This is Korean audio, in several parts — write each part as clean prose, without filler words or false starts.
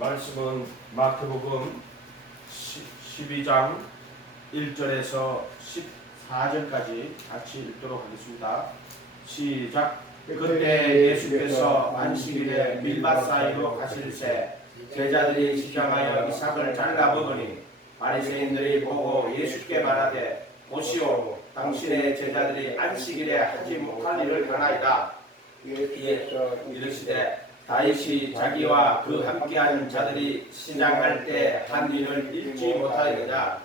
말씀은 마태복음 12장 1절에서 14절까지 같이 읽도록 하겠습니다. 시작. 그때 예수께서 안식일에 밀밭 사이로 가실새 제자들이 시장하여 이삭을 잘라 먹으니 바리새인들이 보고 예수께 말하되 보시오, 당신의 제자들이 안식일에 하지 못할 일을 하나이다. 예수께서 이르시되 다윗이 자기와 그 함께한 자들이 신앙할 때 한 일을 잊지 못하였느냐.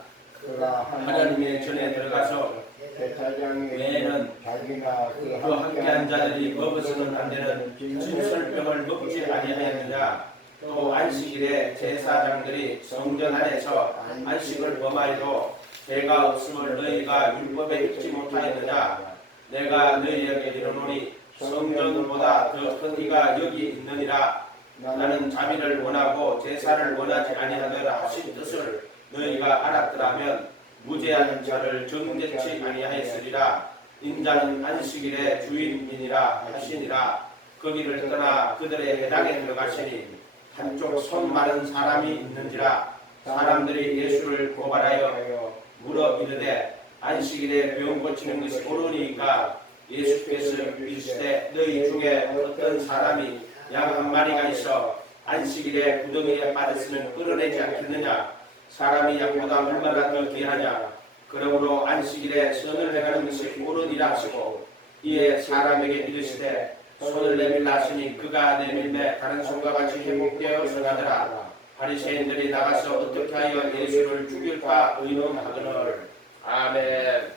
하나님의 전에 들어가서 외에는 그 함께한 자들이 먹어서는 안 되는 진설병을 먹지 아니하였느냐. 또 안식일에 제사장들이 성전 안에서 안식을 범하여도 죄가 없음을 너희가 율법에 읽지 못하였느냐. 내가 너희에게 이르노니 성전보다 더 큰 이가 여기 있느니라. 나는 자비를 원하고 제사를 원하지 아니하더라 하신 뜻을 너희가 알았더라면 무죄한 자를 정죄치 아니하였으리라. 인자는 안식일의 주인이니라 하시니라. 거기를 떠나 그들의 회당에 들어가시니 한쪽 손 마른 사람이 있는지라. 사람들이 예수를 고발하여 물어 이르되 안식일에 병 고치는 것이 옳으니까. 예수께서 이르시되 너희 중에 어떤 사람이 양 한 마리가 있어 안식일에 구덩이에 빠졌으면 끌어내지 않겠느냐. 사람이 양보다 얼마나 더 귀하냐. 그러므로 안식일에 선을 행하는 것이 옳으니라 하시고 이에 사람에게 이르시되 손을 내밀라 하시니 그가 내밀매 다른 손과 같이 회복되어 서가더라. 바리새인들이 나가서 어떻게 하여 예수를 죽일까 의논하거늘. 아멘.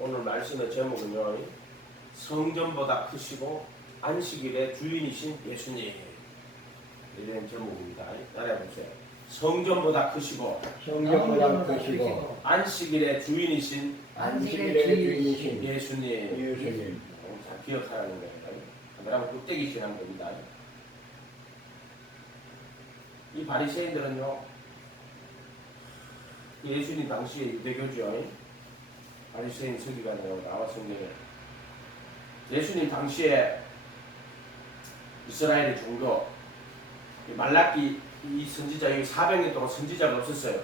오늘 말씀의 제목은요, 성전보다 크시고 안식일의 주인이신 예수님, 이런 제목입니다. 따라해보세요. 성전보다 크시고 안식일의 주인이신 예수님. 잘 기억하라는 거예요. 그러면 뚝대기 지난 겁니다. 이 바리새인들은요, 예수님 당시에 유대교죠. 바리새인 서기관이라고 나와 성경에 예수님 당시에 이스라엘의 종교 말라기 이 선지자 여기 400년 동안 선지자가 없었어요.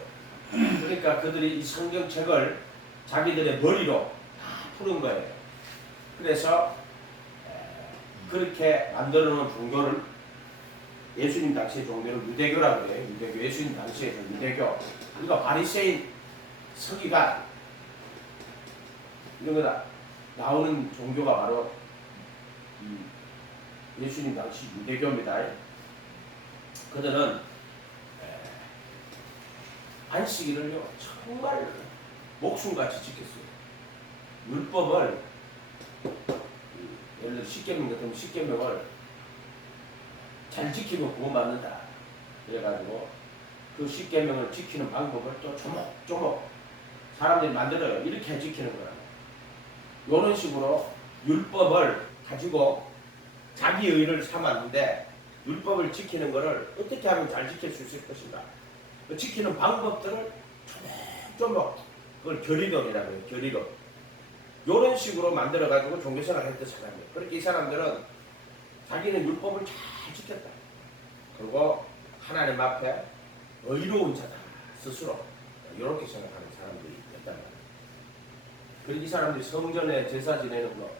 그러니까 그들이 이 성경책을 자기들의 머리로 다 푸는 거예요. 그래서 그렇게 만들어 놓은 종교를 예수님 당시의 종교를 유대교라고 해요. 유대교. 예수님 당시의 유대교. 그러니까 바리새인 서기관 이런 거 나오는 종교가 바로 예수님 당시 유대교입니다. 그들은 안식일을요 정말 목숨같이 지켰어요. 율법을 예를 들어 십계명 같은 십계명을 잘 지키면 구원받는다. 그래가지고 그 십계명을 지키는 방법을 또 조목조목 사람들이 만들어요. 이렇게 지키는 거라. 이런 식으로 율법을 가지고 자기 의를 삼았는데 율법을 지키는 것을 어떻게 하면 잘 지킬 수 있을 것인가. 그 지키는 방법들을 조목 그걸 결의론이라고 해요. 결의론. 이런 식으로 만들어가지고 종교생활을 했던 사람이에요. 그렇게 이 사람들은 자기는 율법을 잘 지켰다. 그리고 하나님 앞에 의로운 자다. 스스로. 이렇게 생각하는 사람들이 있단 말이에요. 그리고 이 사람들이 성전에 제사 지내는 것,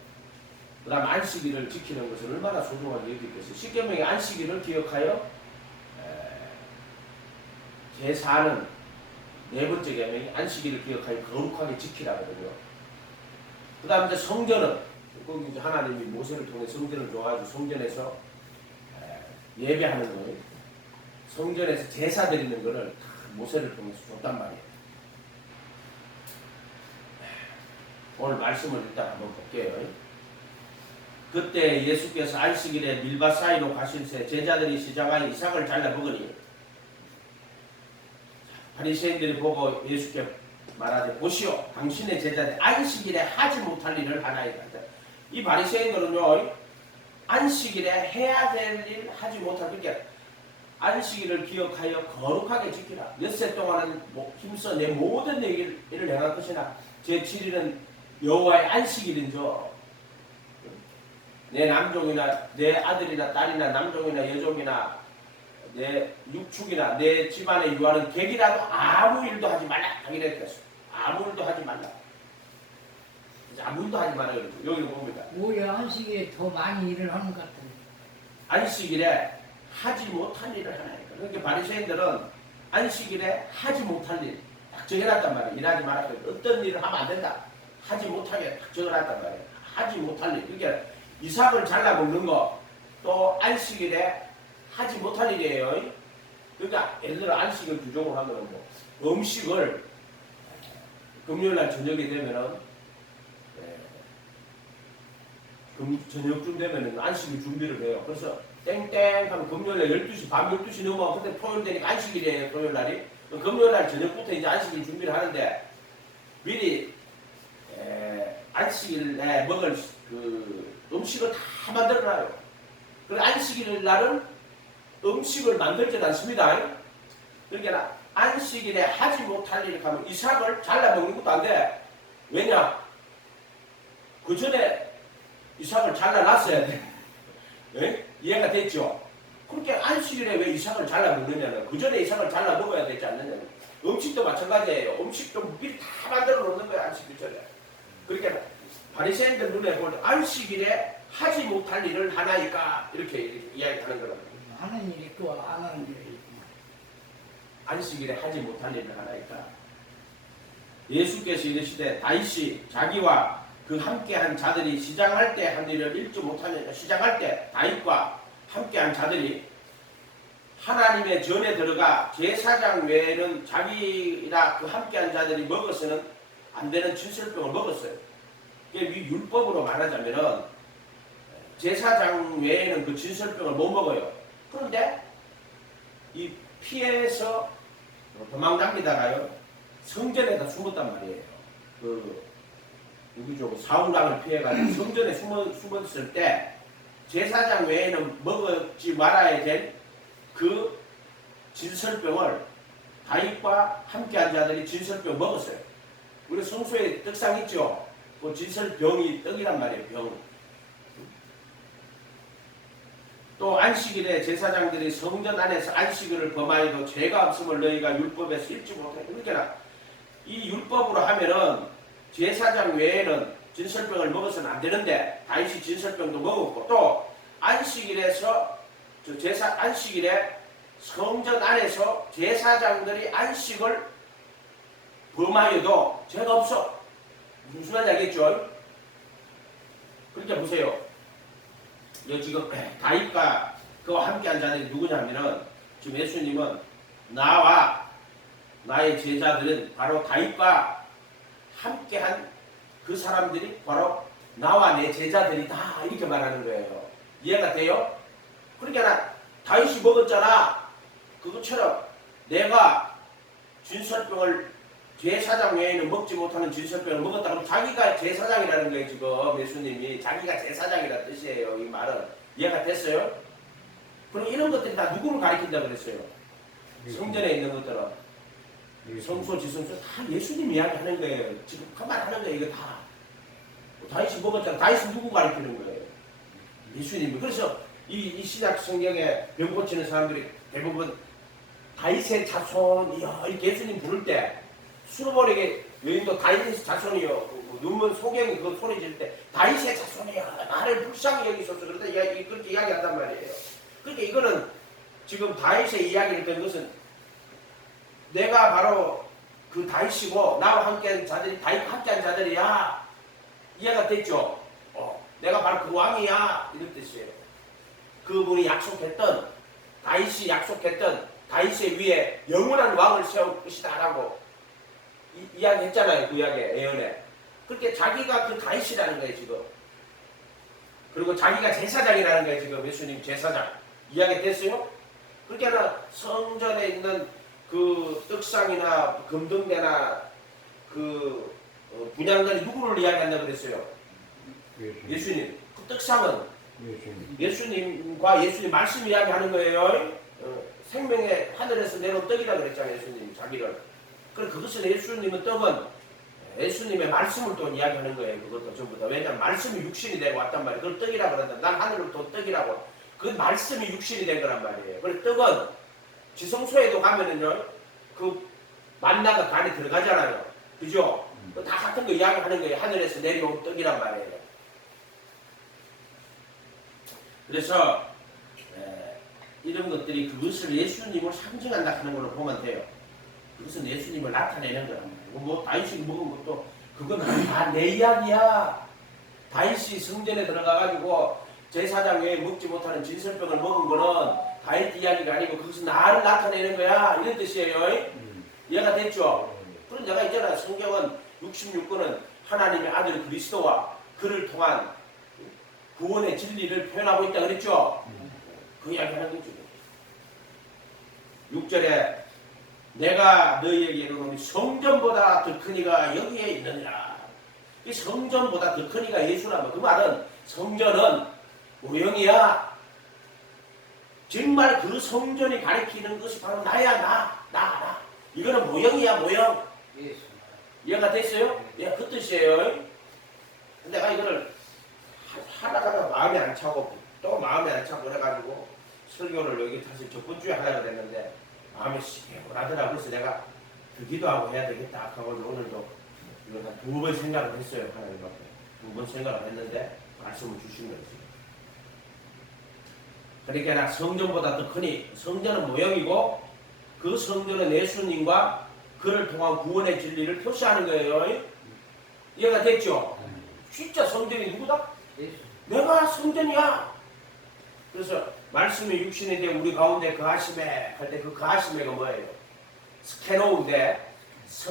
그 다음 안식일을 지키는 것을 얼마나 소중하게 여기겠어요. 십계명의 안식일을 기억하여 제사는 네 번째 계명이 안식일을 기억하여 거룩하게 지키라거든요. 그 다음 이제 성전은 꼭 이제 하나님이 모세를 통해 성전을 줘가지고 성전에서 예배하는 거예요. 성전에서 제사 드리는 거를 다 모세를 통해서 줬단 말이에요. 오늘 말씀을 일단 한번 볼게요. 그때 예수께서 안식일에 밀밭 사이로 가실새 제자들이 시장하여 이삭을 잘라 먹으니 바리새인들이 보고 예수께 말하되 보시오, 당신의 제자들이 안식일에 하지 못할 일을 하나이다. 이 바리새인들은요 안식일에 해야 될 일 하지 못할 그러니까 안식일을 기억하여 거룩하게 지키라. 엿새 동안은 힘써 내 모든 일을 행할 것이나 제7일은 여호와의 안식일인죠. 내 남종이나 내 아들이나 딸이나 남종이나 여종이나 내 육축이나 내 집안에 유하는 객이라도 아무 일도 하지 말라. 하기로 했어. 아무 일도 하지 말라. 아무 일도 하지 말라. 여기는 뭡니까? 오히려 안식일에 더 많이 일을 하는 것 같은데. 안식일에 하지 못할 일을 하나니까. 그러니까 바리새인들은 안식일에 하지 못할 일 딱 정해놨단 말이에요. 일하지 말라. 어떤 일을 하면 안 된다. 하지 못하게 딱 정해놨단 말이에요. 하지 못할 일. 그러니까 이삭을 잘라먹는 거 또 안식일에 하지 못할 일이에요. 그러니까 예를 들어 안식을 규정을 하면 뭐 음식을 금요일날 저녁이 되면은 저녁쯤 되면은 안식일 준비를 해요. 그래서 땡땡 하면 금요일날 12시, 밤 12시 넘어. 근데 토요일 되니까 안식일이에요. 토요일날이. 금요일날 저녁부터 이제 안식일 준비를 하는데 미리 안식일에 먹을 그 음식을 다 만들어놔요. 그리고 안식일 날은 음식을 만들지 않습니다. 그러니까 안식일에 하지 못할 일을 하면 이삭을 잘라 먹는 것도 안 돼. 왜냐? 그 전에 이삭을 잘라놨어야 돼. 네? 이해가 됐죠? 그렇게 안식일에 왜 이삭을 잘라 먹느냐는 그 전에 이삭을 잘라 먹어야 되지 않느냐는 음식도 마찬가지예요. 음식도 미리 다 만들어 놓는 거야 안식일 전에. 그러니까 바리새인들 눈에 볼 때 안식일에 하지 못할 일을 하나이까 이렇게 이야기하는 거거든요. 하는 일이 있고 안 하는 일이 있고. 안식일에 하지 못할 일을 하나이까. 예수께서 이르시되 다윗이 자기와 그 함께한 자들이 시장할 때 한 일을 읽지 못하느냐. 시장할 때 다윗과 함께한 자들이 하나님의 전에 들어가 제사장 외에는 자기라 그 함께한 자들이 먹어서는 안 되는 진설병을 먹었어요. 이게 율법으로 말하자면은 제사장 외에는 그 진설병을 못 먹어요. 그런데 이 피해서 도망다니다가요 성전에다 숨었단 말이에요. 그 누구죠? 사울왕을 피해가지고 성전에 숨었을 때 제사장 외에는 먹지 말아야 될 그 진설병을 다윗과 함께한 자들이 진설병 먹었어요. 우리 성소에 떡상 있죠? 그 진설병이 떡이란 말이에요. 병. 또 안식일에 제사장들이 성전 안에서 안식일을 범하여도 죄가 없음을 너희가 율법에서 읽지 못해. 그러니까 이 율법으로 하면은 제사장 외에는 진설병을 먹어서는 안 되는데 다윗이 진설병도 먹었고 또 안식일에서 안식일에 성전 안에서 제사장들이 안식을 범하여도 죄가 없어. 무슨 말인지 알겠죠? 그러니까 보세요. 지금 다윗과 그와 함께한 자들이 누구냐면은 지금 예수님은 나와 나의 제자들은 바로 다윗과 함께한 그 사람들이 바로 나와 내 제자들이다 이렇게 말하는 거예요. 이해가 돼요? 그러니까 다윗이 먹었잖아. 그것처럼 내가 진설병을 제사장 외에는 먹지 못하는 진설병을 먹었다 그러면 자기가 제사장이라는 거예요. 지금 예수님이 자기가 제사장이라는 뜻이에요. 이 말은 이해가 됐어요? 그럼 이런 것들이 다 누구를 가리킨다고 그랬어요? 성전에 있는 것들은 성소 지성소 다 예수님 이야기하는 거예요. 지금 그 말 하는 거예요. 이거 다 다윗이 먹었잖아. 다윗은 누구 가리키는 거예요? 예수님이. 그래서 이 신약 성경에 병 고치는 사람들이 대부분 다윗의 자손이요 이렇게 예수님 부를 때 수로버리게 여인도 다윗의 자손이요 눈먼 소경이 그 소리 지를 때 다윗의 자손이요 나를 불쌍히 여기소서 그런데 그렇게 이야기한단 말이에요. 그러니까 이거는 지금 다윗의 이야기를 된 것은 내가 바로 그 다윗이고 나와 함께한 자들이 다윗과 함께한 자들이야. 이해가 됐죠? 내가 바로 그 왕이야 이런 뜻이에요. 그분이 약속했던 다윗이 약속했던 다윗의 위에 영원한 왕을 세울 것이다 라고 이야기했잖아요. 그 이야기에 예언에. 그렇게 자기가 그 다윗이라는 거예요 지금. 그리고 자기가 제사장이라는 거예요 지금. 예수님 제사장. 이야기 됐어요? 그러니까 성전에 있는 그 떡상이나 금등대나 그 분향단이 누구를 이야기한다고 그랬어요? 예수님. 그 떡상은 예수님과 예수님 말씀 이야기하는 거예요. 생명의 하늘에서 내려온 떡이라고 그랬잖아요. 예수님 자기를. 그래서 그것은 예수님은 떡은 예수님의 말씀을 또 이야기하는 거예요. 그것도 전부 다. 왜냐하면 말씀이 육신이 되고 왔단 말이에요. 그걸 떡이라고 그런다. 난 하늘을 또 떡이라고. 그 말씀이 육신이 된 거란 말이에요. 그래서 떡은 지성소에도 가면은요, 그 만나가 그 안에 들어가잖아요. 그죠? 다 같은 거 이야기하는 거예요. 하늘에서 내려온 떡이란 말이에요. 그래서 이런 것들이 그것을 예수님을 상징한다 하는 걸로 보면 돼요. 그것은 예수님을 나타내는 거란 말이에요. 뭐 다윗이 먹은 것도 그건 다 내 이야기야. 다윗이 성전에 들어가가지고 제사장 외에 먹지 못하는 진설병을 먹은 거는 다윗 이야기가 아니고 그것은 나를 나타내는 거야. 이런 뜻이에요. 이해가 됐죠? 그런 내가 있잖아. 성경은 66권은 하나님의 아들 그리스도와 그를 통한 구원의 진리를 표현하고 있다 그랬죠? 그 이야기 하는 거죠. 6절에 내가 너희에게 이르노니 성전보다 더 큰 이가 여기에 있느니라. 이 성전보다 더 큰 이가 예수라면 그 말은 성전은 모형이야. 정말 그 성전이 가리키는 것이 바로 나야. 나. 이거는 모형이야, 모형. 예수. 이해가 됐어요? 예, 그 뜻이에요. 근데 내가 이거를 하다가 마음에 안 차고 또 마음에 안 차고 그래가지고 설교를 여기 사실 저번 주에 하려고 그랬는데 마음이 시원하더라고. 그래서 내가 그 기도하고 해야 되겠다 하고 오늘도 이걸 한 2번 생각을 했어요. 하나님 앞에 2번 생각을 했는데 말씀을 주신 거지. 그러니까 나 성전보다 더 크니 성전은 모형이고 그 성전은 예수님과 그를 통한 구원의 진리를 표시하는 거예요. 이해가 됐죠? 진짜 성전이 누구다? 예수. 내가 성전이야. 그래서 말씀이 육신이 되 우리 가운데 거하심에 할 때 그 거하심에가 뭐예요? 스케노우인데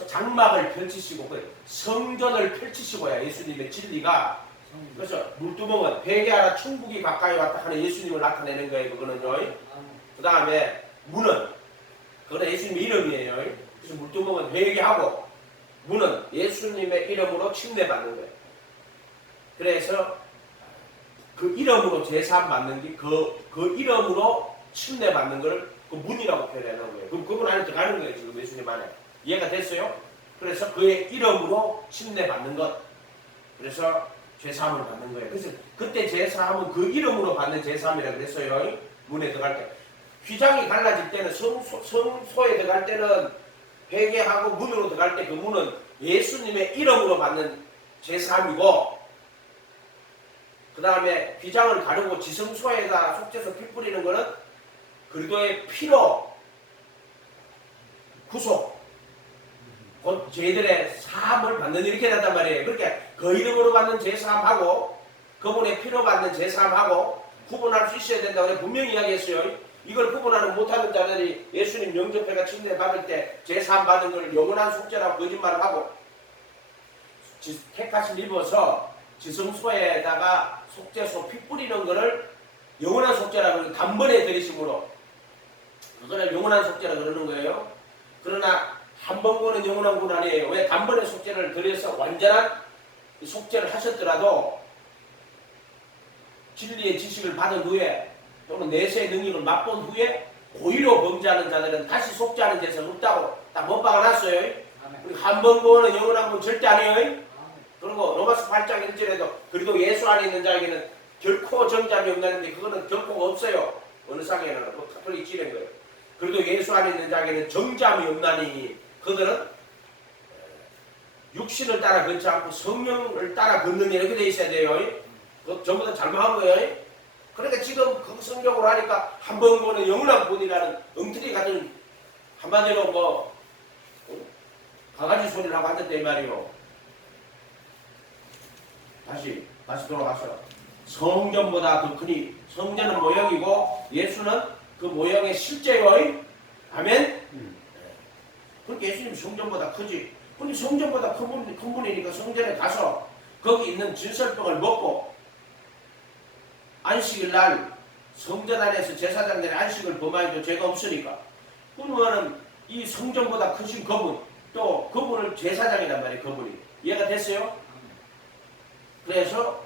장막을 펼치시고 성전을 펼치시고야 예수님의 진리가. 그래서 물두멍은 회개하라 천국이 가까이 왔다 하는 예수님을 나타내는 거예요. 그거는요. 그 다음에 문은 그거는 예수님의 이름이에요. 그래서 물두멍은 회개하고 문은 예수님의 이름으로 침례받는 거예요. 그래서 그 이름으로 제사함 받는 게 그 이름으로 침례받는 걸 그 문이라고 표현하는 거예요. 그럼 그분 안에 들어가는 거예요. 지금 예수님 안에. 이해가 됐어요? 그래서 그의 이름으로 침례받는 것. 그래서 제사함을 받는 거예요. 그래서 그때 제사함은 그 이름으로 받는 제사함이라고 그랬어요. 문에 들어갈 때. 휘장이 갈라질 때는 성소에 들어갈 때는 회개하고 문으로 들어갈 때 그 문은 예수님의 이름으로 받는 제사함이고 그 다음에 휘장을 가르고 지성소에다 속죄소 피 뿌리는 거는 그리스도의 피로 구속 곧 저희들의 사함을 받는 이렇게 된단 말이에요. 그렇게 그 이름으로 받는 제사함하고 그분의 피로 받는 제사함하고 구분할 수 있어야 된다고 분명히 이야기했어요. 이걸 구분하는 못하는 자들이 예수님 영접회가 침례 받을 때 제사함 받은 걸 영원한 속죄라고 거짓말을 하고 택하심 입어서 지성소에다가 속죄소 피 뿌리는 거를 영원한 속죄라고 그러는 단번에 들이심으로 그거를 영원한 속죄라고 그러는 거예요. 그러나 한 번 구는 영원한 구는 아니에요. 왜? 단번에 속죄를 들여서 완전한 속죄를 하셨더라도 진리의 지식을 받은 후에 또는 내세의 능력을 맛본 후에 고의로 범죄하는 자들은 다시 속죄하는 데서 없다고 딱 못 박아놨어요. 한 번 구는 영원한 구는 절대 아니에요. 그리고 로마서 8장 1절에도 그리고 예수 안에 있는 자에게는 결코 정죄함이 없나는데 그거는 결코가 없어요. 어느 상에는 카톨릭 지는 거예요. 그래도 예수 안에 있는 자에게는 정죄함이 없나니 그들은 육신을 따라 걷지 않고 성령을 따라 걷는 이렇게 돼 있어야 돼요. 그거 전부 다 잘못한 거예요. 그러니까 지금 그 성경으로 하니까 한 번 보는 영원한 본이라는 엉터리 같은 한마디로 뭐 가가지 소리를 하고 앉았다 이 말이요. 다시 돌아가서 성전보다 더 크니 성전은 모형이고 예수는 그 모형의 실제요. 아멘. 그렇게 예수님 성전보다 크지. 근데 성전보다 큰 분이니까 성전에 가서 거기 있는 진설병을 먹고 안식일 날 성전 안에서 제사장들의 안식을 범하여도 죄가 없으니까 그러면은 이 성전보다 크신 그분 또 그분을 제사장이란 말이에요. 그분이 이해가 됐어요? 그래서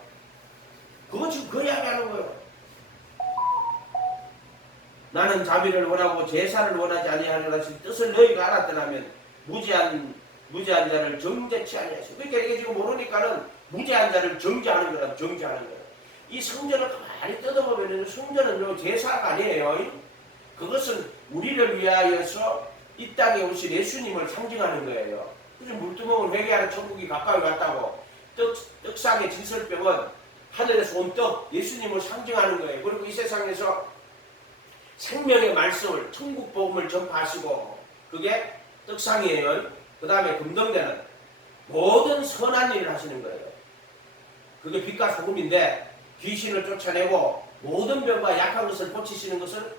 그거 지금 그 이야기하는 거예요. 나는 자비를 원하고 제사를 원하지 아니하노라 뜻을 너희가 알았더라면 무지한 무죄한 자를 정죄치 아니하시고. 그러니까 이게 지금 모르니까는 무죄한 자를 정죄하는 거라, 정죄하는 거라. 이 성전을 가만히 뜯어보면 성전은 제사가 아니에요. 그것은 우리를 위하여서 이 땅에 오신 예수님을 상징하는 거예요. 그래서 물두멍을 회개하는 천국이 가까이 갔다고. 떡상의 진설병은 하늘에서 온 떡, 예수님을 상징하는 거예요. 그리고 이 세상에서 생명의 말씀을, 천국 복음을 전파하시고, 그게 떡상이에요. 그 다음에 금덩대는 모든 선한 일을 하시는 거예요. 그게 빛과 소금인데, 귀신을 쫓아내고 모든 병과 약한 것을 고치시는 것을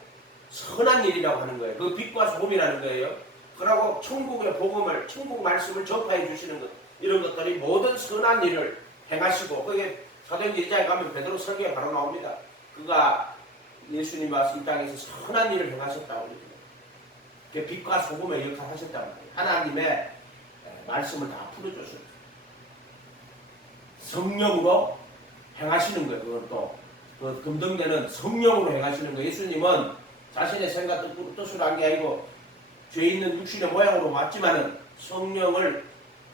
선한 일이라고 하는 거예요. 그 빛과 소금이라는 거예요. 그러고 천국의 복음을, 천국 말씀을 전파해 주시는 것, 이런 것들이 모든 선한 일을 행하시고, 그게 사도행전 2장에 가면 베드로 설교에 바로 나옵니다. 그가 예수님이 와서 이 땅에서 선한 일을 행하셨다고 그렇게 빛과 소금의 역할을 하셨단 말이에요. 하나님의 말씀을 다 풀어줬어요. 성령으로 행하시는 거예요. 그것도 그 금등대는 성령으로 행하시는 거예요. 예수님은 자신의 생각 뜻으로 한 게 아니고 죄 있는 육신의 모양으로 왔지만은 성령을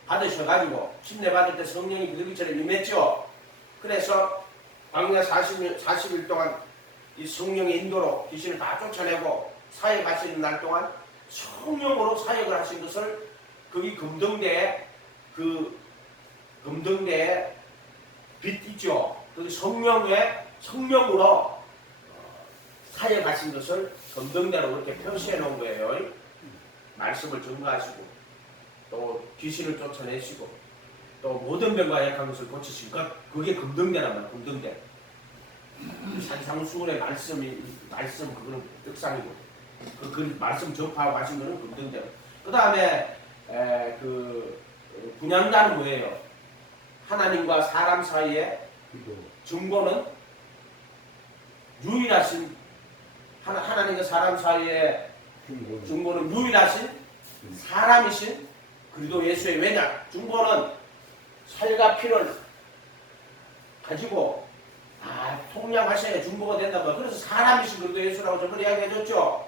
받으셔가지고 침례 받을 때 성령이 비둘기처럼 임했죠. 그래서 광야 40일 동안 이 성령의 인도로 귀신을 다 쫓아내고 사역하시는 날 동안 성령으로 사역을 하신 것을 거기 금등대에 그 금등대에 빛 있죠. 그 성령으로 사역하신 것을 금등대로 그렇게 표시해 놓은 거예요. 말씀을 전가하시고 또 귀신을 쫓아내시고 또 모든 병과 약한 것을 고치신 것, 그게 금등대란 말이에요. 금등대. 산상수훈의 말씀 그거는 떡상이고 그 말씀 접하고 하신 거는 금등대. 그 다음에 그 분향단은 뭐예요? 하나님과 사람 사이에 증거는 유일하신 하나님과 사람 사이에 증거는 유일하신 사람이신 그리스도 예수의. 왜냐? 중보는 살과 피를 가지고 통량하셔야 중보가 된다고. 그래서 사람이신 그리스도 예수라고 저번에 이야기해줬죠.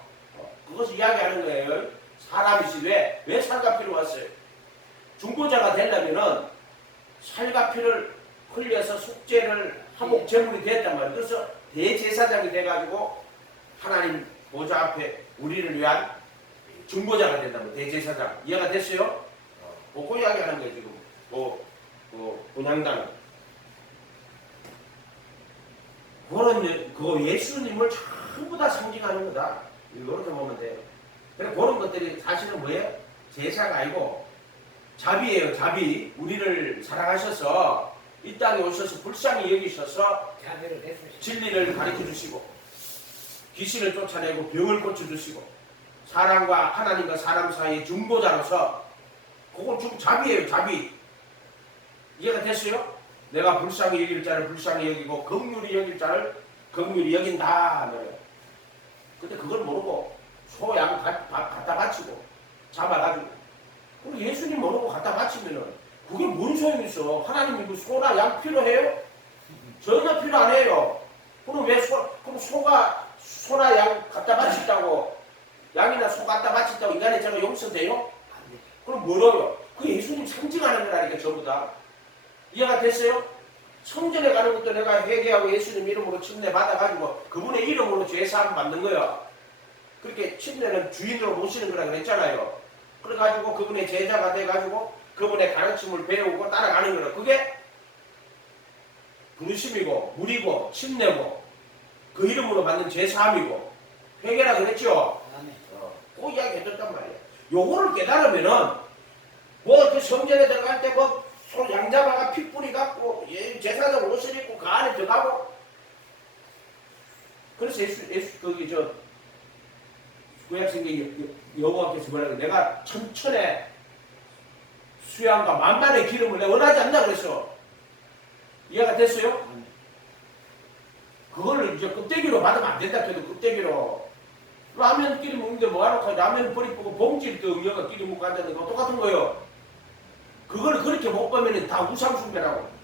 그것을 이야기하는 거예요. 사람이신 왜 살과 피를 왔어요? 중보자가 되려면은 살과 피를 흘려서 속죄를 하복 제물이 됐단 말이에요. 그래서 대제사장이 돼가지고 하나님 보좌 앞에 우리를 위한 중보자가 된다면 대제사장. 이해가 됐어요? 그거 이야기하는 거예요 지금. 본향단. 그거는 그 예수님을 전부 다 상징하는 거다. 이렇게 보면 돼요. 그래 그런 것들이 사실은 뭐예요? 제사가 아니고 자비예요. 자비. 우리를 사랑하셔서 이 땅에 오셔서 불쌍히 여기셔서 진리를 가르쳐 주시고 귀신을 쫓아내고 병을 고쳐주시고 사람과 하나님과 사람 사이의 중보자로서 그건 좀 자비예요. 자비. 이해가 됐어요? 내가 불쌍히 여길 자를 불쌍히 여기고 긍휼히 여길 자를 긍휼히 여긴다. 근데 그걸 모르고 소양 갖다 바치고 잡아가지고 그리고 예수님 모르고 갖다 바치면은 그게 뭔 소용이 있어? 하나님이 그 소나 양 필요해요? 전혀 필요 안 해요. 그럼 왜 그럼 소나 양 갖다 바친다고 양이나 소 갖다 바친다고 인간의 죄가 용서돼요? 그럼 뭐라고요? 그 예수님 상징하는 거라니까 전부 다. 이해가 됐어요? 성전에 가는 것도 내가 회개하고 예수님 이름으로 침례 받아가지고 그분의 이름으로 죄사함 받는 거야. 그렇게 침례는 주인으로 모시는 거라 그랬잖아요. 그래가지고 그분의 제자가 돼가지고 그분의 가르침을 배우고 따라가는 거라. 그게 부르심이고 물이고 침례고 그 이름으로 받는 제사함이고 회개라 그랬죠. 그 이야기 해줬단 말이야. 요거를 깨달으면은 뭐 그 성전에 들어갈 때 뭐 양잡아가 핏불이 갖고 제사장 옷을 입고 그 안에 들어가고 그래서 예수 거기 저 구약성경 여호와께서 뭐라고 내가 천천의 수양과 만만의 기름을 내가 원하지 않나 그랬어. 이해가 됐어요? 그거를 이제 껍데기로 받으면 안 된다 해도 껍데기로 라면 끼리 먹는데 뭐하러 라면 버리고 봉지를 또 여가 끼리 먹고 앉았는 거 똑같은 거예요. 그걸 그렇게 못 보면 다 우상숭배라고.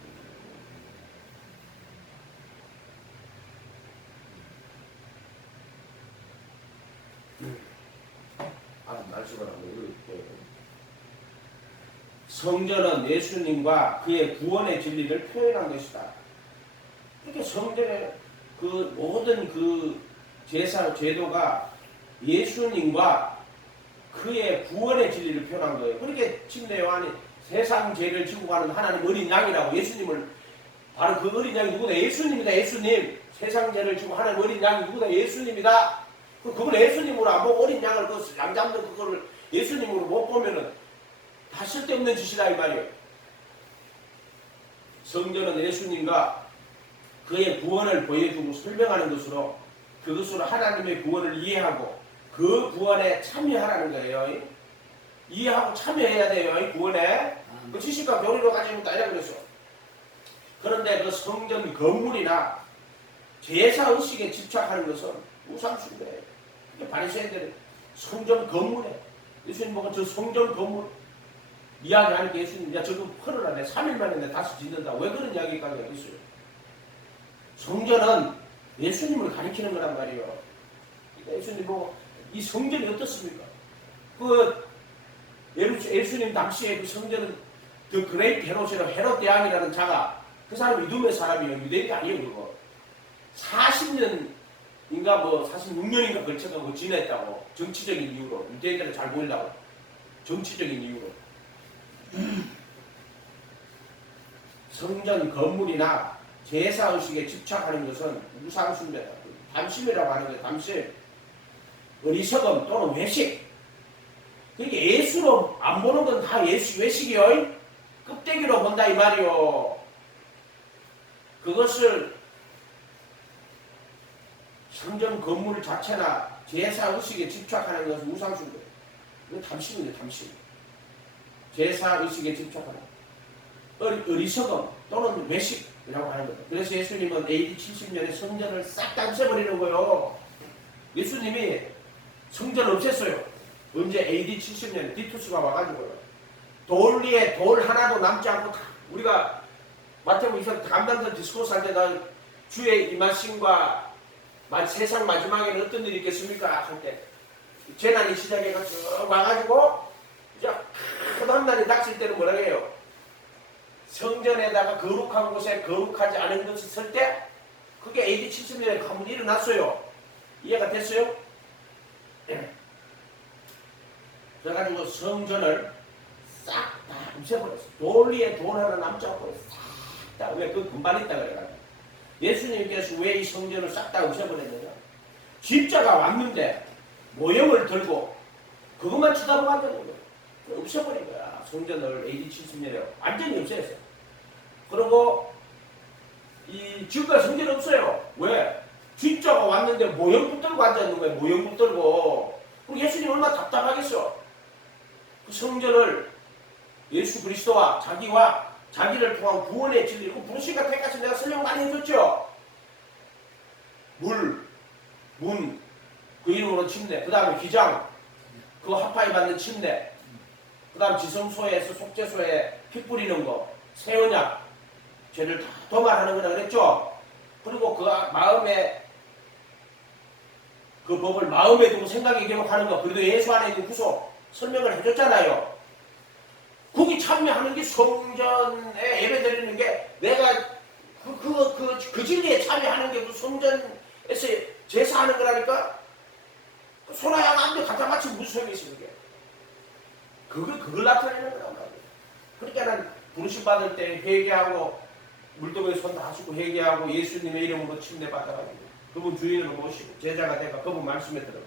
말씀을 하고 성전은 예수님과 그의 구원의 진리를 표현한 것이다. 이렇게 성전의 그 모든 그 제사 제도가 예수님과 그의 구원의 진리를 표현한 거예요. 그렇게 침례 요한이 세상 죄를 지고 가는 하나님 어린 양이라고 예수님을 바로 그 어린 양이 누구다? 예수님이다. 예수님. 세상 죄를 지고 하나님 어린 양이 누구다? 예수님이다. 그걸 예수님으로 안 보고 어린 양을 그 양 잡는 그거를 예수님으로 못 보면은 다 쓸데없는 짓이다 이 말이에요. 성전은 예수님과 그의 구원을 보여주고 설명하는 것으로 그것으로 하나님의 구원을 이해하고 그 구원에 참여하라는 거예요. 이해하고 참여해야 돼요. 이 구원에. 그 지식과 교리로 가지고 다이라 그랬어. 그런데 그 성전 건물이나 제사 의식에 집착하는 것은 우상숭배예요. 바리새인들은 성전 건물에 예수님 보고 저 성전 건물 이야기하니까 예수님 야 저거 헐을 안해 3일 만에 내 다시 짓는다. 왜 그런 이야기까지 하겠어요? 성전은 예수님을 가리키는 거란 말이에요. 그러니까 예수님 보고 이 성전이 어떻습니까? 그 예수님 당시에 그 성전은 그 그레이트 헤롯이라고 헤롯 대왕이라는 자가 그 사람이 이두메 사람이에요. 유대인이 아니에요. 그거 40년인가 뭐 46년인가 걸쳐가고 지냈다고. 정치적인 이유로 유대인들은 잘 보이려고 정치적인 이유로 성전 건물이나 제사의식에 집착하는 것은 우상숭배다. 담심이라고 하는 거예요. 담심. 어리석음 또는 외식. 그러니까 예수로 안 보는 건 다 외식이요. 껍데기로 본다 이 말이요. 그것을 성전 건물 자체나 제사의식에 집착하는 것은 우상숭배. 이건 담심이에요. 담심. 제사의식에 집착하는 어리석음 또는 외식이라고 하는 거죠. 그래서 예수님은 AD 70년에 성전을 싹 다 없애버리는 거예요. 예수님이 성전을 없앴어요. 언제? AD 70년에 디투스가 와가지고요. 돌 위에 돌 하나도 남지 않고 우리가 마태복음 24장 감당된 디스코스 할 때 나 주의 임하심과 세상 마지막에는 어떤 일이 있겠습니까? 할 때 재난이 시작해가지고 와가지고 이제 큰 한난이 닥칠 때는 뭐라 해요? 성전에다가 거룩한 곳에 거룩하지 않은 것이 설 때 그게 AD 70년에 한번 일어났어요. 이해가 됐어요? 그래가지고 성전을 싹 다 없애버렸어. 돌 위에 돌 하나 남지 않고 싹 다. 왜? 그 금방 있다 그래가지고. 예수님께서 왜 이 성전을 싹 다 없애버렸느냐? 집자가 왔는데 모형을 들고 그것만 쳐다보고 앉았는 거야. 없애버린 거야. 성전을 AD 70년에 완전히 없애했어. 그리고 이 지금까지 성전이 없어요. 왜? 집자가 왔는데 모형 붙들고 앉았는 거야. 모형 붙들고. 그럼 예수님 얼마나 답답하겠어. 그 성전을 예수 그리스도와 자기를 통한 구원의 진리, 그 부르시가 택하신 내가 설명 많이 해줬죠. 문, 그 이름으로 침례, 그 다음에 기장, 그 합하에 받는 침례, 그 다음 지성소에서 속죄소에 피 뿌리는 거, 새 언약, 죄를 다 도말하는 거다 그랬죠. 그리고 그 마음에 그 법을 마음에 두고 생각에 기록하는 거, 그래도 예수 안에 있는 구속 설명을 해줬잖아요. 거기 참여하는 게 성전에 예배 드리는 게 내가 그 진리에 참여하는 게 그 성전에서 제사하는 거라니까. 소라양 안돼 갖다 바치면 무슨 소용이 있어 그게. 그걸 나타내는 거란 말이야. 그러니까 난 부르심 받을 때 회개하고 물동에 손 다 씻고 회개하고 예수님의 이름으로 침례 받아가지고 그분 주인으로 모시고 제자가 돼가 그분 말씀에 들어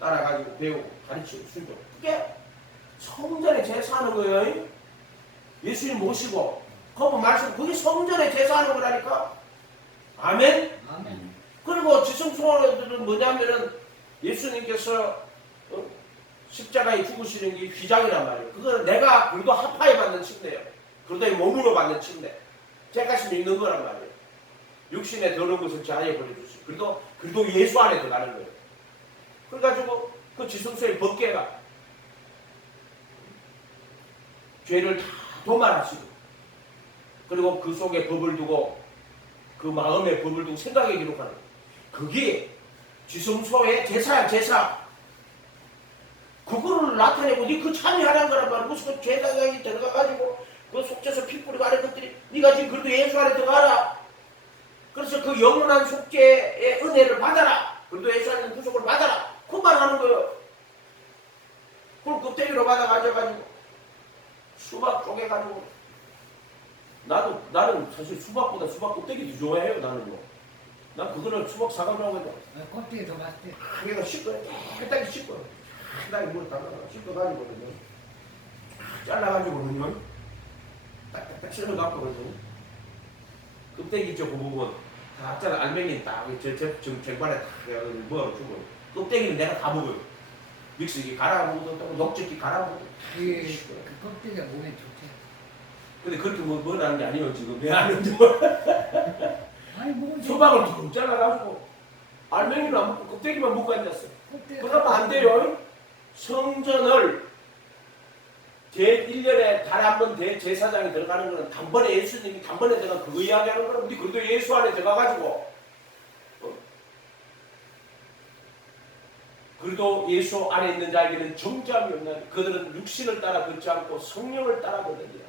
따라가지고 배우고 가르치고 순종. 그게 성전에 제사하는 거예요. 예수님 모시고 그분 말씀 그게 성전에 제사하는 거라니까. 아멘. 아멘. 그리고 지성소원들은 뭐냐면은 예수님께서 십자가에 죽으시는 게 휘장이란 말이에요. 그거는 내가 그리도 합하에 받는 침례예요. 그리도 몸으로 받는 침례. 죄가심 있는 거란 말이에요. 육신에 더러운 것을 자아에 버려주시고 그리도 예수 안에 들어가는 거예요. 그래가지고 그 지성소의 법궤가 죄를 다 도말하시고 그리고 그 속에 법을 두고 그 마음에 법을 두고 생각에 기록하는 거예요. 그게 지성소의 제사야 제사. 그거를 나타내고 네 그 참여하라는 거란 말이야. 무슨 그 제사장이 들어가가지고 그 속죄서 피 뿌리고 하는 것들이 네가 지금 그래도 예수 안에 들어가라. 그래서 그 영원한 속죄의 은혜를 받아라. 그래도 예수 안에 구속을 받아라. 그 말 하는 거예요. 그걸 껍데기로 받아 가져가지고 수박 쪼개가지고 나는 사실 수박보다 수박 껍데기 더 좋아해요. 나는요. 난 그거를 수박 사과로 하거든. 껍데기 더 맛있대. 이거 씻고요. 깨끗하게 씻고요. 깨끗하게 물을 담아서 씻어가지고는요. 잘라가지고는요. 딱딱딱 썰어갖고는요. 껍데기 있죠, 그 부분. 다 잘라, 알맹이 딱, 지금 쟁반에 딱 모아주고. 껍데기는 내가 다 먹어요. 믹스기 갈아 먹어도, 또 녹즙기 갈아 먹어도. 그 껍데기가 몸에 좋대. 근데 그렇게 뭐라는 게 아니에요, 지금. 왜 하는지. 아니 뭐 수박을 툭 잘라가지고, 알맹이를 안 먹고 껍데기만 먹고 앉았어. 그러면 안 돼요. 성전을 제1년에 단 한 번 대제사장이 들어가는 거는 단번에 예수님이 단번에 들어가 그거 이야기하는 거는 우리 그래도 예수 안에 들어가가지고 그래도 예수 안에 있는 자에게는 정죄함이 없나니 그들은 육신을 따라 걷지 않고 성령을 따라 걷느니라.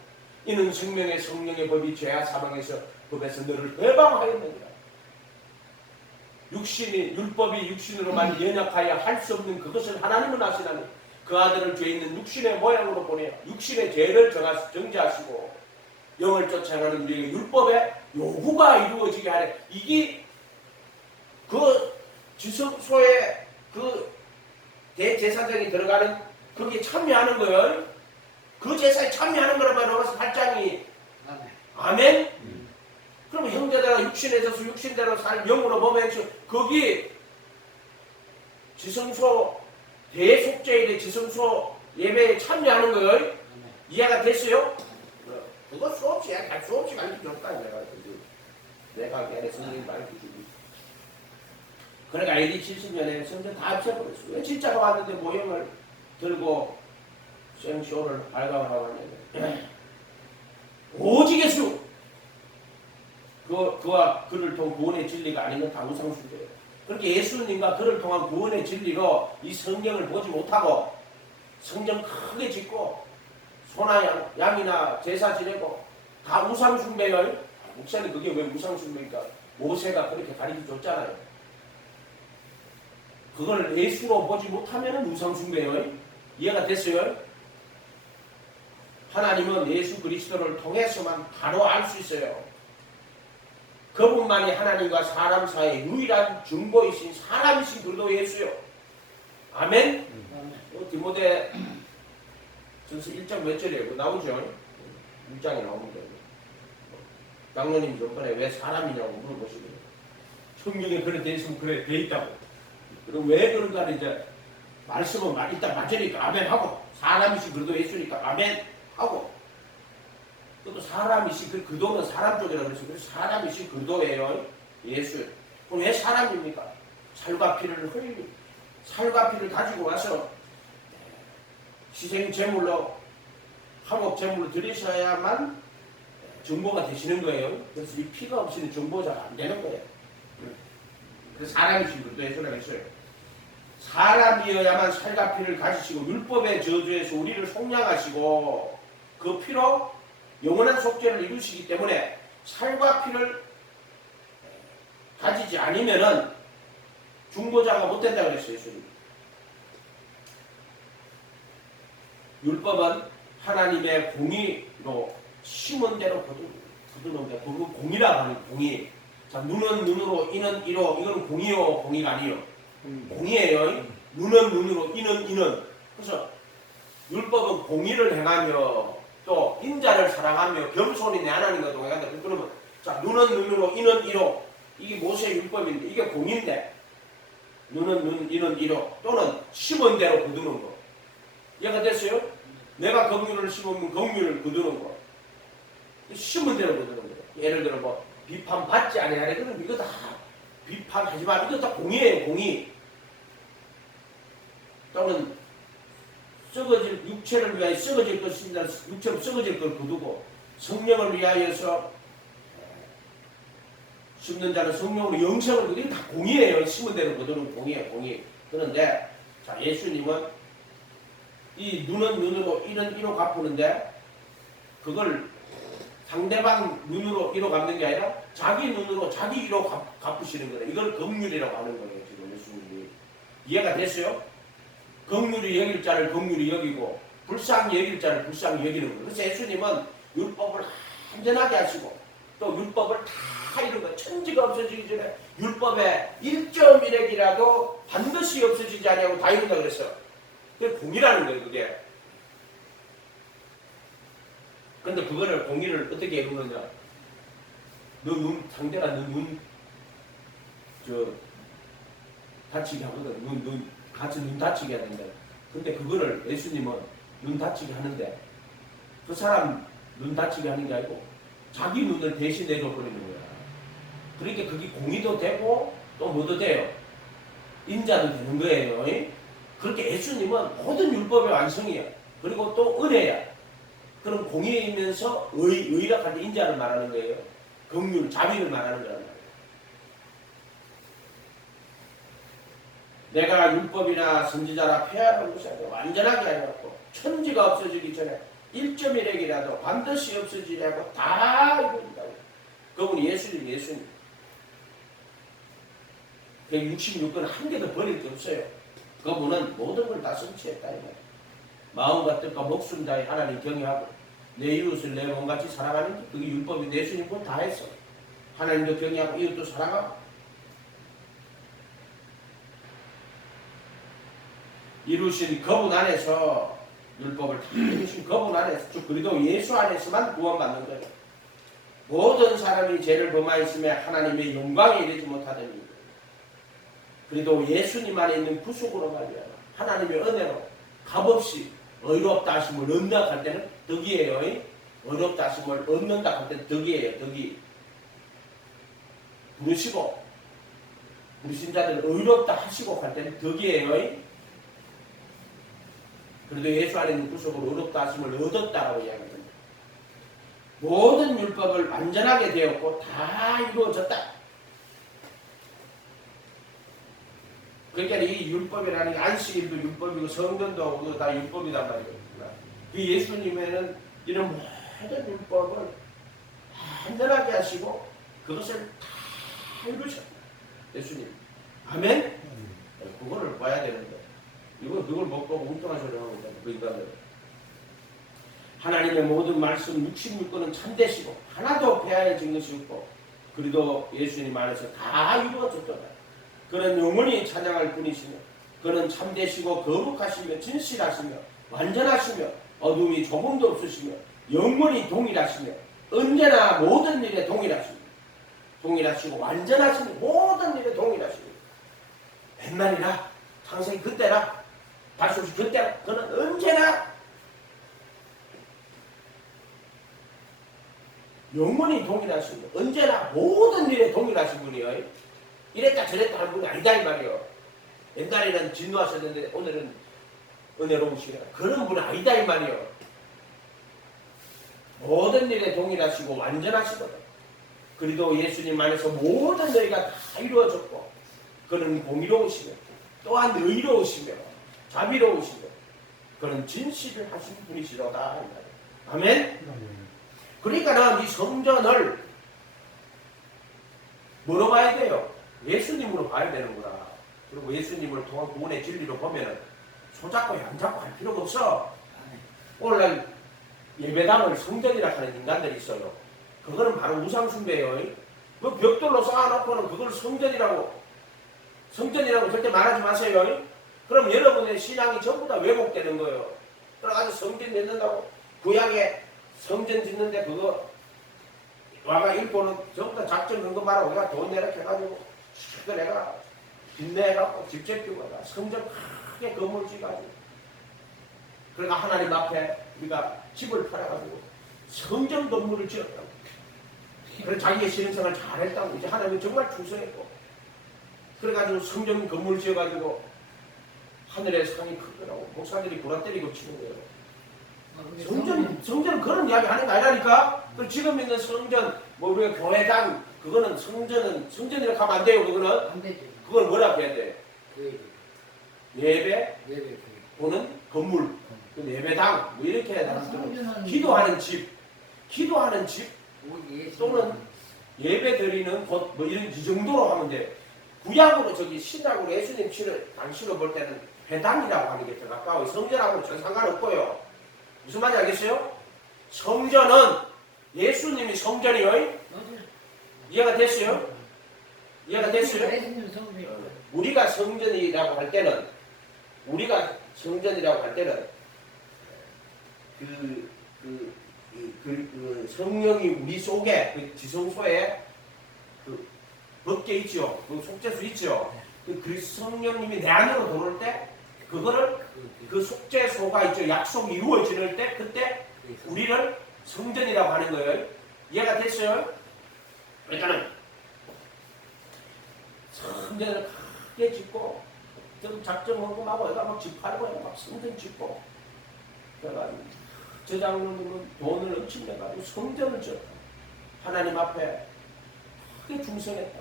이는 성령의 법이 죄와 사망에서 법에서 너를 해방하였느니라. 율법이 육신으로만 연약하여 할 수 없는 그것을 하나님은 아시나니 그 아들을 죄 있는 육신의 모양으로 보내어 육신의 죄를 정죄하시고 영을 쫓아가는 우리에게 율법의 요구가 이루어지게 하래. 이게 그 지성소에 그 대제사장이 들어가는 거기에 참여하는 거예요. 그 제사에 참여하는 거란 말이에요. 로마서 8장이. 아멘? 그럼 형제들아 육신에서 육신대로 살 영으로 보면 거기 지성소 대속죄일의 지성소 예배에 참여하는 거예요. 이해가 됐어요? 그거 수없이 수없이 가르쳐줬다. 내가 내가 성령이 가르쳐주기. 그러니까 AD 70년에 성전 다 없애버렸어. 왜 진짜가 왔는데 모형을 들고 생쇼를 발광을 하고 왔냐면 오직 예수 그와 그를 통한 구원의 진리가 아닌 건 다 우상숭배예요. 그렇게 예수님과 그를 통한 구원의 진리로 이 성경을 보지 못하고 성전 크게 짓고 소나 양이나 제사 지내고 다 우상숭배예요. 목사님 그게 왜 우상숭배입니까? 모세가 그렇게 가르쳐 줬잖아요. 그걸 예수로 보지 못하면 우상숭배예요. 이해가 됐어요? 하나님은 예수 그리스도를 통해서만 바로 알 수 있어요. 그분만이 하나님과 사람 사이의 유일한 중보이신 사람이신 그리스도 예수요. 아멘? 디모데 전서 1장 몇 절이에요? 그거 나오죠? 1장에 나옵니다. 장로님 전번에 왜 사람이냐고 물어보시거든요. 성경에 그래 돼 있으면 그래 돼 있다고. 그럼 왜 그런가 이제 말씀은 일단 맞으니까 아멘 하고 사람이신 그리스도 예수니까 아멘 하고 또 사람이신 그도는 사람 쪽이라고 그래서 사람이신 그도예요. 예수. 그럼 왜 사람입니까? 살과 피를 흘리고 살과 피를 가지고 와서 희생 제물로 화목 제물로 드리셔야만 정보가 되시는 거예요. 그래서 이 피가 없이는 정보자가 안 되는 거예요. 그래서 사람이신 그도 예수라고 했어요. 사람이어야만 살과 피를 가지시고 율법의 저주에서 우리를 속량하시고 그 피로 영원한 속죄를 이루시기 때문에 살과 피를 가지지 않으면은 중보자가 못 된다고 그랬어요. 예수님. 율법은 하나님의 공의로 심은 대로 거두는 게 그거 공의라고 하는 공의. 자, 눈은 눈으로 이는 이로 이건 공의요 공의가 아니요. 공의예요. 눈은 눈으로 이는 이는. 그래서 율법은 공의를 행하며 또 인자를 사랑하며 겸손히 내 하나님과 동행한다. 그러면 자 눈은 눈으로 이는 이로 이게 모세의 율법인데 이게 공인데 눈은 눈 이는 이로 또는 심은 대로 거두는 거. 이해가 됐어요? 내가 긍휼을 심으면 긍휼을 거두는 거. 심은 대로 거두는 거예요. 예를 들어 뭐 비판받지 아니하래 그러면 이거 다 비판하지 마. 이거 다 공의예요. 공의. 또는 썩어질 육체를 위하여 썩어질 것입니다. 육체로 썩어질 걸 거두고 성령을 위하여서 심는 자는 성령으로 영생을 거두는 다 공의예요. 심은 대로 거두는 공의예요. 공의. 그런데 자 예수님은 이 눈은 눈으로 이는 이로 갚으는데 그걸 상대방 눈으로 이로 갚는 게 아니라 자기 눈으로 자기 이로 갚으시는 거예요. 이걸 긍휼이라고 하는 거예요. 지금 예수님이. 이해가 됐어요? 긍휼히 여길 자를 긍휼히 여기고 불쌍히 여길 자를 불쌍히 여기는 거예요. 그래서 예수님은 율법을 완전하게 하시고 또 율법을 다 이룬 거예요. 천지가 없어지기 전에 율법의 1.1핵이라도 반드시 없어지지 아니하고 다 이룬다 그랬어요. 그게 공이라는 거예요. 그게. 근데 그거를 공의를 어떻게 이루느냐? 상대가 너 눈 다치게 하거든. 같이 눈 다치게 하는데. 근데 그거를 예수님은 눈 다치게 하는데 그 사람 눈 다치게 하는 게 아니고 자기 눈을 대신 내줘 버리는 거야. 그러니까 그게 공의도 되고 또 뭐도 돼요. 인자도 되는 거예요. 그렇게 예수님은 모든 율법의 완성이야. 그리고 또 은혜야. 그럼 공의이면서 의락할 때 인자를 말하는 거예요. 긍휼, 자비를 말하는 거란 말이에요. 내가 율법이나 선지자나 폐하는 것이 아니라 완전하게 하였고 천지가 없어지기 전에 1.1핵이라도 반드시 없어지려고 다 이룬다고. 그분이 예수님. 그 66권 한 개도 버릴 게 없어요. 그분은 모든 걸 다 성취했다. 마음과 뜻과 목숨 다해 하나님 경외하고 내 이웃을 내 몸같이 사랑하는 게 그게 율법인데 예수님 그건 다 했어. 하나님도 경외하고 이웃도 사랑하고 이루신 그분 안에서 율법을 다 이루신 그분 안에서 즉 그리도 예수 안에서만 구원받는 거예요. 모든 사람이 죄를 범하였음에 하나님의 영광에 이르지 못하더니 그래도 예수님 안에 있는 구속으로 말이야 하나님의 은혜로 값없이 의롭다 하심을 얻는다 할 때는 덕이에요. 의롭다 하심을 얻는다 할 때는 덕이에요. 덕이 부르시고 부르신 자들을 의롭다 하시고 할 때는 덕이에요. 그래도 예수 안에 있는 구속으로 의롭다 하심을 얻었다고 이야기합니다. 모든 율법을 완전하게 되었고 다 이루어졌다. 그러니까 이 율법이라는 게 안식일도 율법이고 성전도 다 율법이란 말이에요. 그 예수님에는 이런 모든 율법을 완전하게 하시고 그것을 다 이루셨다. 예수님. 아멘? 그거를 봐야 되는데 그걸 못 보고 웅뚱한 소리 하고 있다. 그 인간들. 하나님의 모든 말씀 66권은 참되시고 하나도 폐하여진 것이 없고 그래도 예수님 안에서 다 이루어졌도다. 그는 영원히 찬양할 분이시며 그는 참되시고 거룩하시며 진실하시며 완전하시며 어둠이 조금도 없으시며 영원히 동일하시며 언제나 모든 일에 동일하시고 완전하시며 모든 일에 동일하시며 옛날이나 창세기 그때나 다시 그때나 그는 언제나 영원히 동일하시며 언제나 모든 일에 동일하신 분이에요. 이랬다 저랬다 하는 분이 아니다 이 말이에요. 옛날에는 진노하셨는데 오늘은 은혜로우시라. 그런 분은 아니다 이 말이에요. 모든 일에 동일하시고 완전하시거든. 그리고 예수님 안에서 모든 너희가 다 이루어졌고 그는 공의로우시며 또한 의로우시며 자비로우시며 그는 진실을 하신 분이시로다. 아멘? 그러니까 이 성전을 뭐로 봐야 돼요? 예수님으로 봐야 되는구나. 그리고 예수님을 통한 구원의 진리로 보면은 손잡고 양잡고 할 필요가 없어. 오늘날 예배당을 성전이라 하는 인간들이 있어요. 그거는 바로 우상숭배예요. 그 벽돌로 쌓아놓고는 그걸 성전이라고 절대 말하지 마세요. 그럼 여러분의 신앙이 전부 다 왜곡되는 거예요. 그래가지고 성전 짓는다고 구약에 성전 짓는데 그거 와가 일본은 전부 다 작전 그런 거 말하고 내가 돈 내라 해가지고 그 내가 빚내갖고 직접 끼고 성전 크게 건물 지어가지고 그러니까 하나님 앞에 우리가 집을 팔아가지고 성전 건물을 지었다고. 그래서 자기의 신앙생활 잘했다고. 이제 하나님이 정말 충성했고 그래가지고 성전 건물을 지어가지고 하늘의 상이 크더라고. 목사들이 구라 때리고 치는 거예요. 성전은 그런 이야기 하는 거 아니라니까. 지금 있는 성전 뭐 우리가 교회당 그거는 성전이라고 하면 안 돼요. 그거는 안 되죠. 그걸 뭐라고 해야 돼? 그 예배 예배 보는 건물. 그 예배당 뭐 이렇게 나누면 성전은 기도하는 집 또는 예배 드리는 곳 뭐 이런 이 정도로 하면 돼. 구약으로 저기 신약으로 예수님 당시로 볼 때는 회당이라고 하는 게 더 가까워요. 성전하고는 전 상관없고요. 무슨 말인지 알겠어요? 성전은 예수님이 성전이요. 이해가 됐어요? 이해가 됐어요? 우리가 성전이라고 할 때는 그 성령이 우리 속에 그 지성소에 그 벗겨 있죠. 그 속죄수 있죠. 그 성령님이 내 안으로 들어올 때 그거를 그 속죄소가 있죠. 약속이 이루어질 때 그때 우리를 성전이라고 하는 거예요. 이해가 됐어요? 그러니까는 성전을 크게 짓고 좀 작정하고 여기다 막 집하고 막 성전 짓고 그래가지고 저장로님은 돈을 엄청 내가지고 성전을 지었다. 하나님 앞에 크게 충성했다.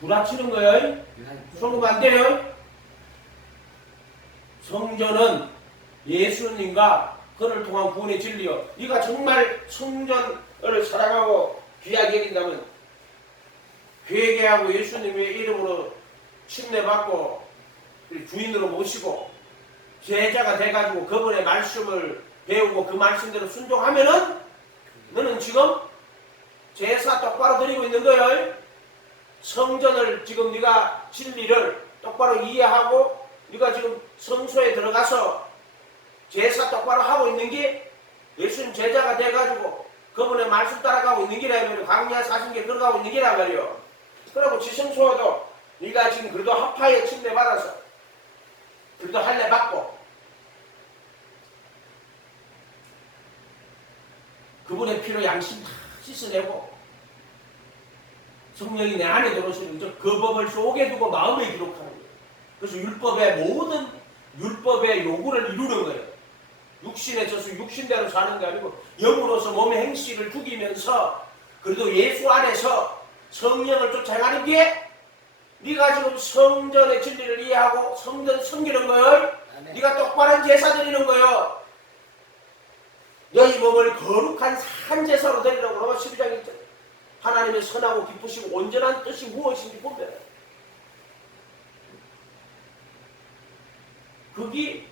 구라치는 거예요. 손으로 안 돼요. 성전은 예수님과 그를 통한 구원의 진리요. 네가 정말 성전을 사랑하고 귀하게 여긴다면 회개하고 예수님의 이름으로 침례받고 주인으로 모시고 제자가 돼가지고 그분의 말씀을 배우고 그 말씀대로 순종하면은 너는 지금 제사 똑바로 드리고 있는 거예요. 성전을 지금 네가 진리를 똑바로 이해하고 네가 지금 성소에 들어가서 제사 똑바로 하고 있는 게 예수님 제자가 돼가지고 그분의 말씀 따라가고 있는 게라 말이에요. 강야 사신계 들어가고 있는 게라 말이에요. 그리고 지성소도 네가 지금 그래도 합파에 침례 받아서 그래도 할례 받고 그분의 피로 양심 다 씻어내고 성령이 내 안에 들어오시는 거죠. 그 법을 속에 두고 마음에 기록하는 거예요. 그래서 율법의 모든 율법의 요구를 이루는 거예요. 육신에 져서 육신대로 사는 게 아니고 영으로서 몸의 행실을 죽이면서 그래도 예수 안에서 성령을 쫓아 행하는 게 네가 지금 성전의 진리를 이해하고 성전 섬기는 거예요. 네가 똑바른 제사 드리는 거예요. 너희 몸을 거룩한 산제사로 드리라고 로마 12장 1절. 하나님의 선하고 기쁘시고 온전한 뜻이 무엇인지 보면 그게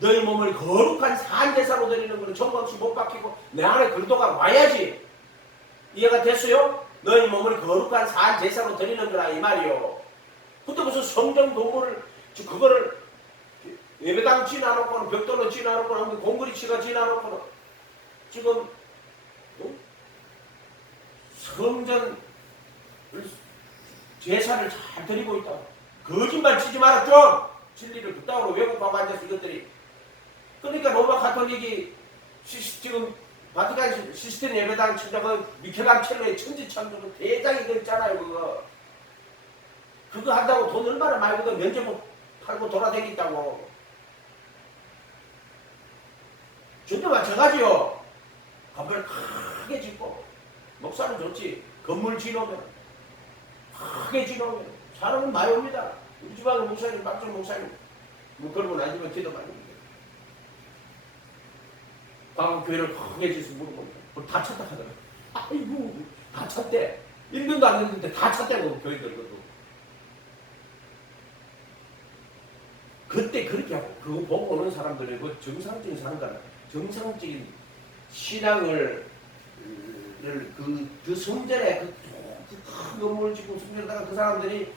너희 몸을 거룩한 산제사로 드리는 것은 정광수 못 박히고 내 안에 글도가 와야지. 이해가 됐어요? 너희 몸을 거룩한 산제사로 드리는 거라 이 말이요. 그때 무슨 성전 건물을 그거를 예배당 지나놓고는 벽돌로 지나놓고는 공구리치가 지나놓고는 지금 성전 제사를 잘 드리고 있다. 거짓말 치지 마라 좀. 진리를 그따위로 왜곡하고 앉아서 이것들이. 그러니까 로마 가톨릭이 지금 바티칸 시스템 예배당 천장은 미켈란첼로의 천지창조는 대장이 됐잖아요. 그거 한다고 돈 얼마나 많이 벌고 면접 팔고 돌아다녔다고. 전혀 마찬가지요. 건물 크게 짓고 목사는 좋지. 건물 지놓으면 크게 지놓으면 사람은 많이 옵니다. 우리 집안의 목사님, 박정 목사님 뭐 그런 건 아니지만 기도 많이 옵니다. 방금 교회를 크게 짓어서 물어봅니다. 다 찼다 하더라고요. 아이고 다 찼대. 1년도 안 됐는데 다 찼대고 교회들 그것도. 그때 그렇게 하고 그거 보고 오는 사람들은 그 정상적인 사람들 정상적인 신앙을 그 성전에 큰 건물 짓고 성전에다가 그 사람들이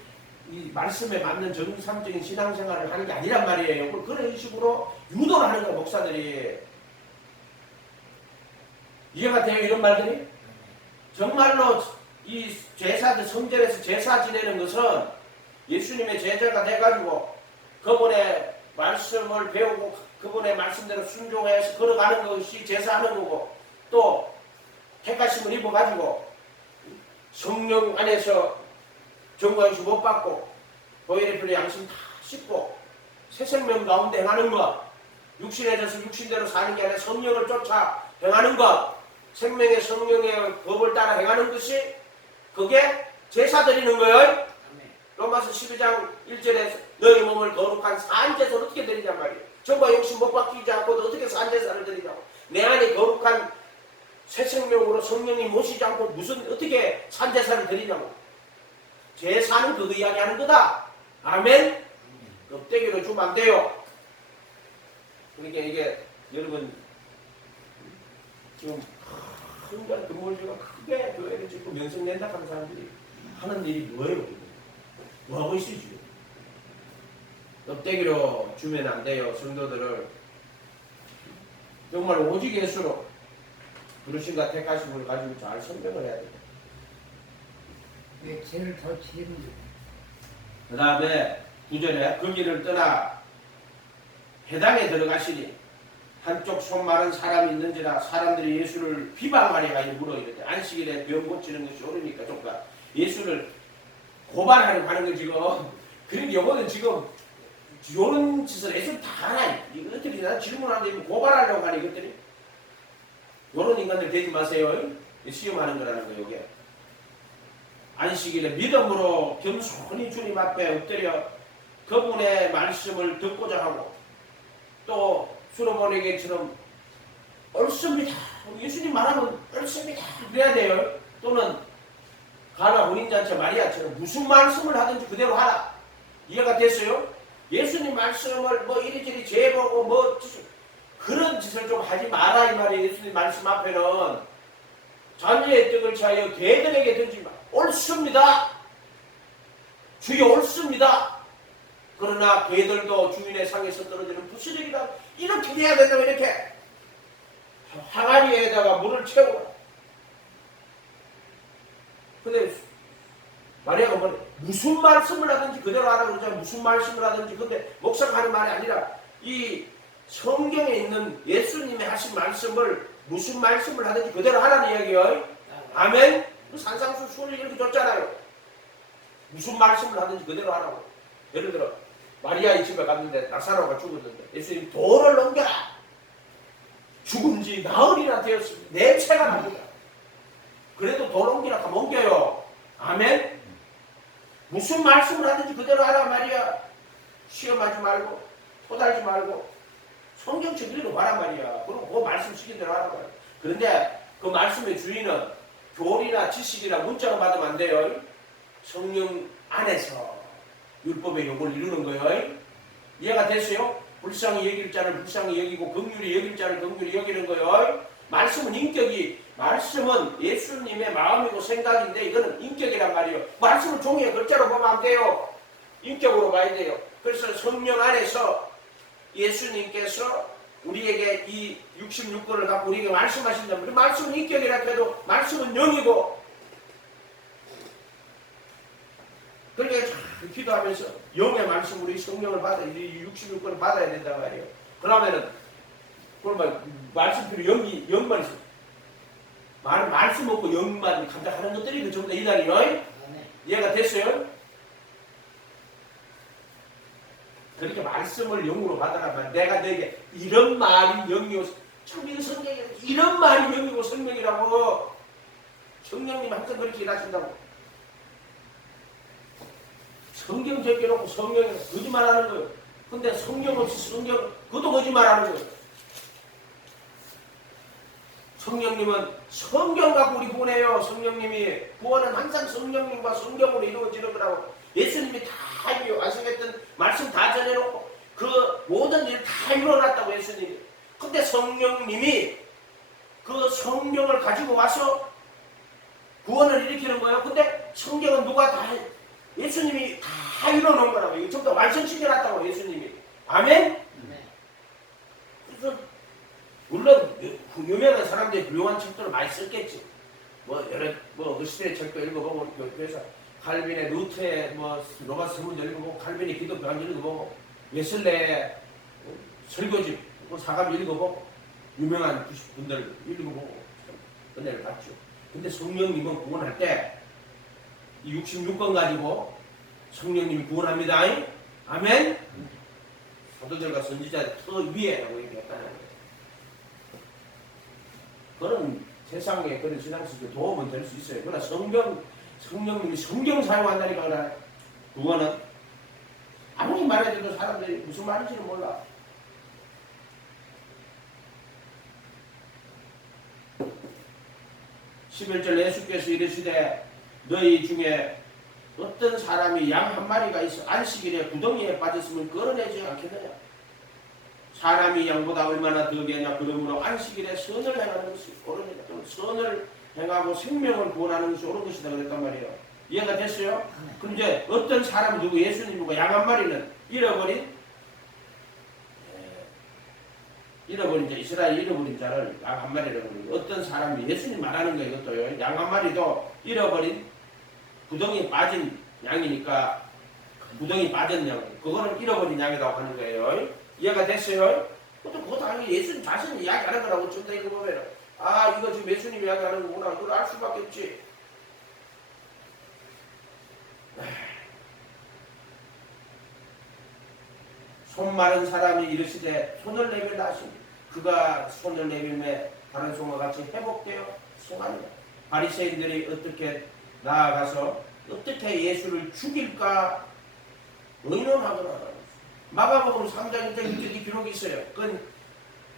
이 말씀에 맞는 정상적인 신앙생활을 하는 게 아니란 말이에요. 그런 식으로 유도를 하는 거예요, 목사들이. 이해가 돼요, 이런 말들이? 정말로 이 제사들 성전에서 제사 지내는 것은 예수님의 제자가 돼가지고 그분의 말씀을 배우고 그분의 말씀대로 순종해서 걸어가는 것이 제사하는 거고 또 택하심을 입어가지고 성령 안에서 정과유수 못 받고 보혈의 피로 양심 다 씻고 새 생명 가운데 행하는 것 육신에 져서 육신대로 사는 게 아니라 성령을 쫓아 행하는 것 생명의 성령의 법을 따라 행하는 것이 그게 제사 드리는 거예요. 로마서 12장 1절에 너희 몸을 거룩한 산제사로 어떻게 드리냔 말이에요. 정과 욕심 못 바뀌지 않고도 어떻게 산제사를 드리냐고. 내 안에 거룩한 새 생명으로 성령님 모시지 않고 무슨 어떻게 산제사를 드리냐고. 제사는 그거 이야기하는 거다. 아멘. 껍데기로 주면 안 돼요. 그러니까 이게 여러분 지금 큰 건물주가 크게 교회를 짓고 명성낸다 하는 사람들이 하는 일이 뭐예요? 뭐하고 있어요 지금? 껍데기로 주면 안 돼요. 성도들을 정말 오직 예수로 부르신과 택하신 분을 가지고 잘 설명을 해야 돼요. 왜 죄를 더 지는 그 다음에 9절에 그 길을 떠나 회당에 들어가시니 한쪽 손 마른 사람이 있는지라 사람들이 예수를 비방하려고 물어 이러대. 안식일에 병 고치는 것이 옳으니까 조금 예수를 고발하려고 하는 거 지금. 그러니까 요거는 지금 요런 짓을 예수 다 하나. 이것들이 나 질문하는데 고발하려고 하는 이것들이. 요런 인간들 되지 마세요. 시험하는 거라는 거예요 이게. 안식일에 믿음으로 겸손히 주님 앞에 엎드려 그분의 말씀을 듣고자 하고 또 수로보내기처럼 옳습니다. 예수님 말하면 옳습니다. 그래야 돼요. 또는 가나 혼인잔치 마리아처럼 무슨 말씀을 하든지 그대로 하라. 이해가 됐어요? 예수님 말씀을 뭐 이리저리 재보고 뭐 그런 짓을 좀 하지 마라 이 말이에요. 예수님 말씀 앞에는 자녀의 떡을 차여 개들에게 던지마. 옳습니다. 주여 옳습니다. 그러나 개들도 주인의 상에서 떨어지는 부스러기다. 이렇게 돼야 된다고 이렇게 항아리에다가 물을 채우고. 근데 마리아가 뭐래? 무슨 말씀을 하든지 그대로 하라 그러잖아. 무슨 말씀을 하든지. 근데 목사가 하는 말이 아니라 이 성경에 있는 예수님이 하신 말씀을 무슨 말씀을 하든지 그대로 하라는 이야기예요. 아멘. 산상수 수를 이렇게 줬잖아요. 무슨 말씀을 하든지 그대로 하라고. 예를 들어 마리아의 집에 갔는데 나사로가 죽었는데 예수님 돌을 넘겨라. 죽은 지 나흘이나 되었습니다. 내체가 납니다. 그래도 돌 옮기라 하면 옮겨요. 아멘. 무슨 말씀을 하든지 그대로 하라 말이야. 시험하지 말고 토달지 말고 성경책 읽어봐라 말이야. 그리고 그 말씀 시킨 대로 하라 말이야. 그런데 그 말씀의 주인은 교리나 지식이나 문자로 받으면 안 돼요. 성령 안에서 율법의 요구를 이루는 거예요. 이해가 됐어요? 불쌍히 여길 자를 불쌍히 여기고 긍휼히 여길 자를 긍휼히 여기는 거예요. 말씀은 인격이, 말씀은 예수님의 마음이고 생각인데 이거는 인격이란 말이에요. 말씀을 종이에 글자로 보면 안 돼요. 인격으로 봐야 돼요. 그래서 성령 안에서 예수님께서 우리에게 이 66권을 갖고 우리에게 말씀하신다면 말씀은 인격이라 해도 말씀은 영이고 그러니까 참 기도하면서 영의 말씀으로 이 성령을 받아 이 66권을 받아야 된단 말이에요. 그러면은 그러면 말씀표로 영만 있어. 말씀 없고 영만 감당하는 것들이 그 전부 다 이달이요. 이해가 됐어요? 그렇게 말씀을 영으로 받아라면 내가 너에게 이런 말이 영이고 참 성경에 이런 말이 영이고 성령이라고 성령님 항상 그렇게 일하신다고. 성경 제껴놓고 성령이 거짓말하는 거예요. 근데 성경 없이 성경 그것도 거짓말하는 거예요. 성령님은 성경 갖고 우리 구원해요. 성령님이 구원은 항상 성령님과 성경으로 이루어지는 거라고. 예수님이 다 완성했던 말씀 다 전해놓고 그 모든 일 다 이루어놨다고 예수님이. 근데 성령님이 그 성령을 가지고 와서 구원을 일으키는 거예요. 근데 성경은 누가 다 예수님이 다 이루어놓은 거라고. 이거 전부 다 완성시켜놨다고 예수님이. 아멘? 그래서 물론 유명한 사람들이 훌륭한 책들을 많이 썼겠지. 뭐 여러 어거스틴의 책도 읽어보고 그래서 칼빈의 루트의 로마서 서문도 읽어보고 칼빈의 기독교한 읽어보고 웨슬레의 설교집 사감 읽어보고 유명한 분들 읽어보고 은혜를 받죠. 근데 성령님은 구원할 때 이 66권 가지고 성령님이 구원합니다. 아멘. 사도들과 선지자 더 위에라고 얘기했다는 거예요. 그런 세상에 그런 신앙식에 도움은 될 수 있어요. 그러나 성령님이 성경 사용한다니까 구원은 아무리 말해도 사람들이 무슨 말인지는 몰라. 11절 예수께서 이르시되 너희 중에 어떤 사람이 양 한 마리가 있어 안식일에 구덩이에 빠졌으면 끌어내지 않겠느냐. 사람이 양보다 얼마나 더겠냐. 그러므로 안식일에 선을 행하는 것이 옳으니라. 선을 행하고 생명을 구원하는 것이 옳은 것이다 그랬단 말이에요. 이해가 됐어요? 그럼 이제 어떤 사람 누구 예수님과 양 한 마리는 잃어버린 이제 이스라엘 잃어버린 자를 양 한 마리라고 그래요. 어떤 사람이 예수님 말하는 거예요. 이것도요. 양 한 마리도 잃어버린 구덩이에 빠진 양이니까 구덩이 빠진 양 그거는 잃어버린 양이라고 하는 거예요. 이해가 됐어요? 그거 당연히 예수님 자신이 이야기하는 거라고 좀 더 읽어보면 아 이거 지금 예수님 이야기하는 거구나 그걸 알 수밖에 없지. 손 마른 사람이 이르시되 손을 내밀라 하시니 그가 손을 내밀매 다른 손과 같이 회복되어 성하니라. 바리새인들이 어떻게 나아가서 어떻게 예수를 죽일까 의논하더라. 마가복음 3장 1절 6절이 기록이 있어요. 그건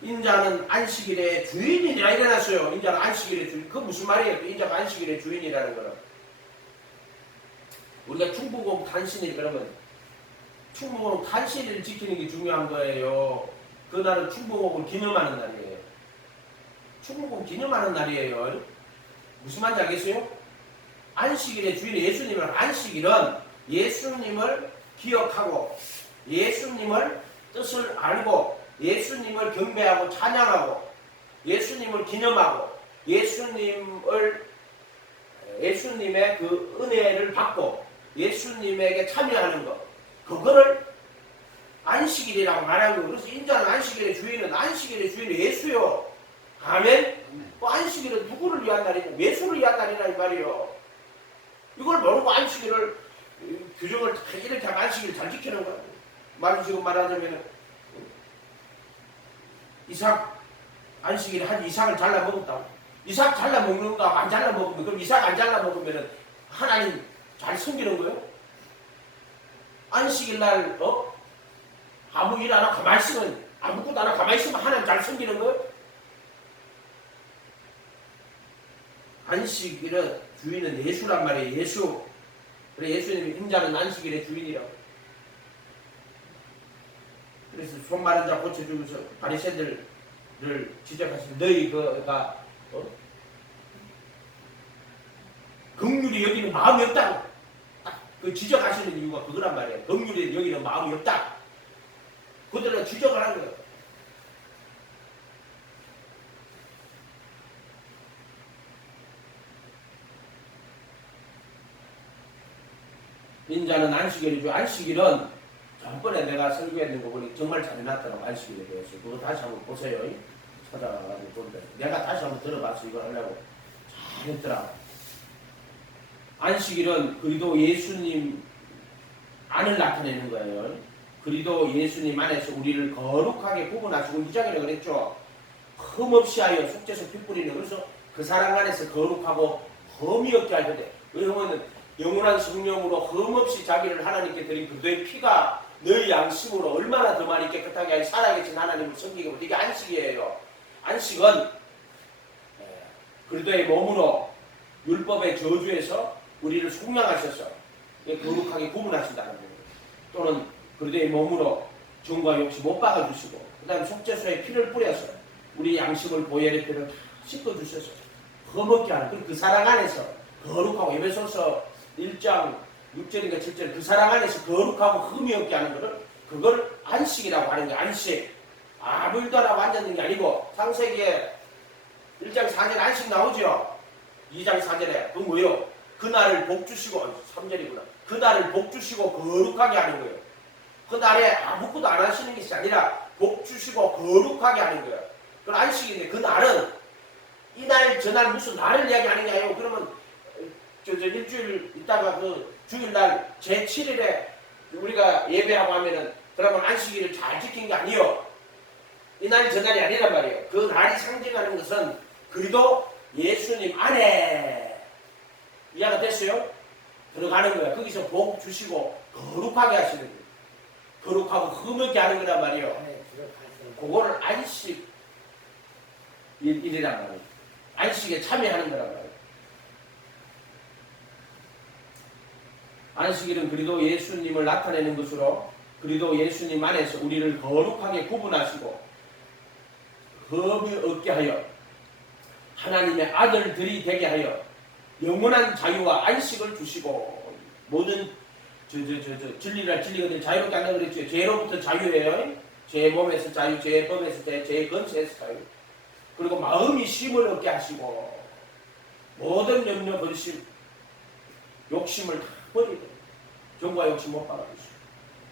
인자는 안식일의 주인이라 일어났어요. 인자는 안식일의 주인. 그 무슨 말이에요? 인자가 안식일의 주인이라는 거는 우리가 충무공 단신일 그러면 충무공 단신일을 지키는 게 중요한 거예요. 그날은 충무공을 기념하는 날이에요. 충무공 기념하는 날이에요. 무슨 말인지 알겠어요? 안식일의 주인 예수님은 안식일은 예수님을 기억하고 예수님을 뜻을 알고 예수님을 경배하고 찬양하고 예수님을 기념하고 예수님의 그 은혜를 받고 예수님에게 참여하는 것 그거를 안식일이라고 말하는 거예요. 그래서 인자는 안식일의 주인은 예수요. 아멘? 그 안식일은 누구를 위한 날이냐? 예수를 위한 날이라 이 말이요. 이걸 모르고 안식일을 규정을 이렇게 하면 안식일을 잘 지키는 거야. 지금 말하자면 이삭 안식일에 한 이삭을 잘라 먹었다고. 이삭 잘라 먹는 거하고 안 잘라 먹으면 그럼 이삭 안 잘라 먹으면 하나님 잘 섬기는 거예요? 안식일 날 아무 일 안 하고 가만히 있으면 아무것도 안 하고 가만히 있으면 하나님 잘 섬기는 거예요? 안식일은 주인은 예수란 말이에요. 예수. 그래 예수님이 인자는 안식일의 주인이라고. 그래서 손 마른 자 고쳐주면서 바리새인들을 지적하시면 너희 그가 긍휼히 여기는 마음이 없다고. 그 지적하시는 이유가 그거란 말이에요. 긍휼히 여기는 마음이 없다. 그들은 지적을 하는 거예요. 인자는 안식일이죠. 안식일은 전번에 내가 설교했는 거 보니 정말 잘 해놨더라고. 안식일에 대해서. 그거 다시 한번 보세요. 찾아가가지고 본데 내가 다시 한번 들어봤어. 이걸 하려고 잘 했더라. 안식일은 그리도 예수님 안을 나타내는 거예요. 그리도 예수님 안에서 우리를 거룩하게 구분하시고 이장이라고 그랬죠. 흠없이 하여 속죄서 피 뿌리는. 그래서 그 사랑 안에서 거룩하고 흠이 없게 할 텐데 왜냐하면 영원한 성령으로 흠없이 자기를 하나님께 드린 그도의 피가 너희 양심으로 얼마나 더 많이 깨끗하게 하여 살아계신 하나님을 섬기게 하면 이게 안식이에요. 안식은 그리도의 몸으로 율법의 저주에서 우리를 속량하셔서 거룩하게 구분하신다는 거예요. 또는 그리도의 몸으로 정과 욕심 못 박아주시고 그 다음에 속죄소에 피를 뿌려서 우리 양심을 보혈의 피를 다 씻어주셔서 흠없게 하는 그 사랑 안에서 거룩하고 에베소서 1장 6절인가 7절 그 사랑 안에서 거룩하고 흠이 없게 하는 것을 그걸 안식이라고 하는 게 안식. 아무 일도 안 하고 앉았는 게 아니고 창세기에 1장 4절에 안식 나오죠. 2장 4절에 그건 뭐예요? 그날을 복주시고 3절이구나. 그날을 복주시고 거룩하게 하는 거예요. 그날에 아무것도 안 하시는 것이 아니라 복주시고 거룩하게 하는 거예요. 그건 안식인데 그 날은 이날 저날 무슨 날을 이야기하는 게 아니고 그러면 저 일주일 있다가 그 주일날 제7일에 우리가 예배하고 하면은 그러면 안식일을 잘 지킨 게 아니요. 이날 저날이 아니란 말이에요. 그 날이 상징하는 것은 그리도 예수님 안에 이해가 됐어요? 들어가는 거야. 거기서 복 주시고 거룩하게 하시는 거예요. 거룩하고 흠없게 하는 거란 말이에요. 그거를 안식 일이란 말이에요. 안식에 참여하는 거란 말이에요. 안식일은 그리도 예수님을 나타내는 것으로 그리도 예수님 안에서 우리를 거룩하게 구분하시고 법이 얻게 하여 하나님의 아들들이 되게 하여 영원한 자유와 안식을 주시고 모든 진리가 되는 자유롭게 한다고 그랬죠. 죄로부터 자유예요. 죄 몸에서 자유, 죄 법에서 자유, 죄 근세에서 자유. 그리고 마음이 쉼을 얻게 하시고 모든 염려 근심 욕심을 다 버리고 정과 욕심 못 받아주시고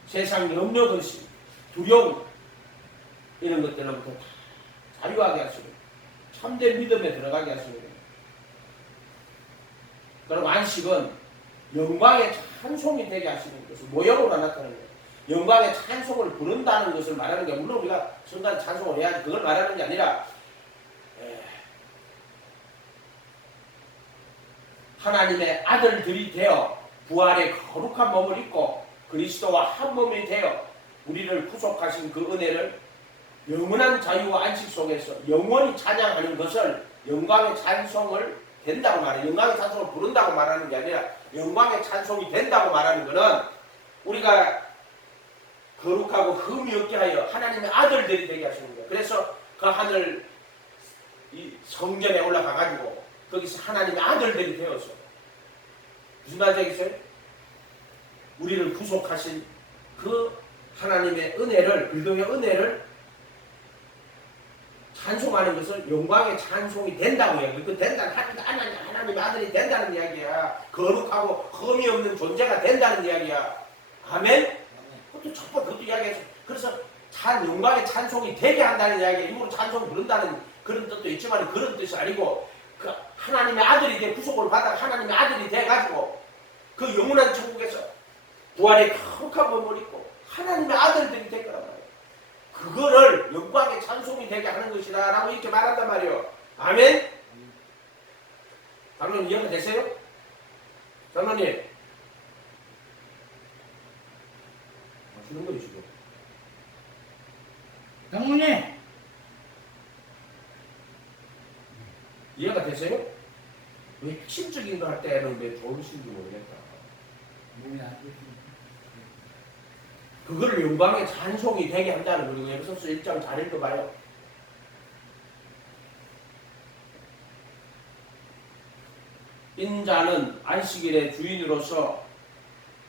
세상 염려 근심 두려움 이런 것들로부터 다 자유하게 하시고 참된 믿음에 들어가게 하시는 거예요. 그럼 안식은 영광의 찬송이 되게 하시는 것을 모형으로 나타내는 거예요. 영광의 찬송을 부른다는 것을 말하는 게 물론 우리가 순간 찬송을 해야지 그걸 말하는 게 아니라 하나님의 아들들이 되어 부활의 거룩한 몸을 입고 그리스도와 한 몸이 되어 우리를 구속하신 그 은혜를 영원한 자유와 안식 속에서 영원히 찬양하는 것을 영광의 찬송을 된다고 말해요. 영광의 찬송을 부른다고 말하는 게 아니라 영광의 찬송이 된다고 말하는 것은 우리가 거룩하고 흠이 없게 하여 하나님의 아들들이 되게 하시는 거예요. 그래서 그 하늘 이 성전에 올라가 가지고 거기서 하나님의 아들들이 되어서 무슨 말인지 알겠어요? 우리를 구속하신 그 하나님의 은혜를 그리스도의 은혜를 찬송하는 것을 영광의 찬송이 된다고 해요. 그 된다는 하나님의 아들이 된다는 이야기야. 거룩하고 흠이 없는 존재가 된다는 이야기야. 아멘? 그것도 첫 번째 그것도 이야기해서 그래서 영광의 찬송이 되게 한다는 이야기야. 일부러 찬송을 부른다는 그런 뜻도 있지만 그런 뜻이 아니고 그 하나님의 아들이 돼 구속을 받아 하나님의 아들이 돼가지고 그 영원한 천국에서 부활의 거룩한 몸을 입고 하나님의 아들들이 될 거란 말이에요. 그거를 영광의 찬송이 되게 하는 것이다 라고 이렇게 말한단 말이에요. 아멘? 장로님 이해가 되세요? 장로님 하시는 거예요 지금. 장모님 이해가 되세요? 왜 핵심적인 거 할 때는 왜 좋으신지 모르겠다. 몸이 안 좋습니다. 그거를 영광의 찬송이 되게 한다는 거예요. 에베소서 1장 잘 읽어봐요. 인자는 안식일의 주인으로서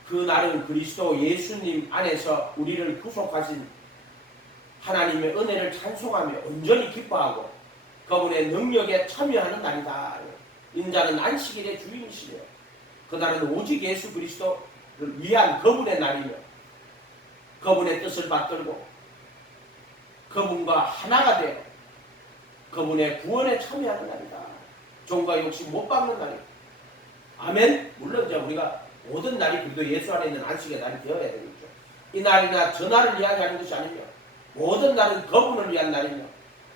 그 날은 그리스도 예수님 안에서 우리를 구속하신 하나님의 은혜를 찬송하며 온전히 기뻐하고 그분의 능력에 참여하는 날이다. 인자는 안식일의 주인이시며 그날은 오직 예수 그리스도를 위한 그분의 날이며 그분의 뜻을 받들고 그분과 하나가 되어 그분의 구원에 참여하는 날이다. 종과 욕심 못 받는 날이다. 아멘. 물론 이제 우리가 모든 날이 그래도 예수 안에 있는 안식의 날이 되어야 되겠죠. 이 날이나 저 날을 이야기하는 것이 아니며 모든 날은 그분을 위한 날이며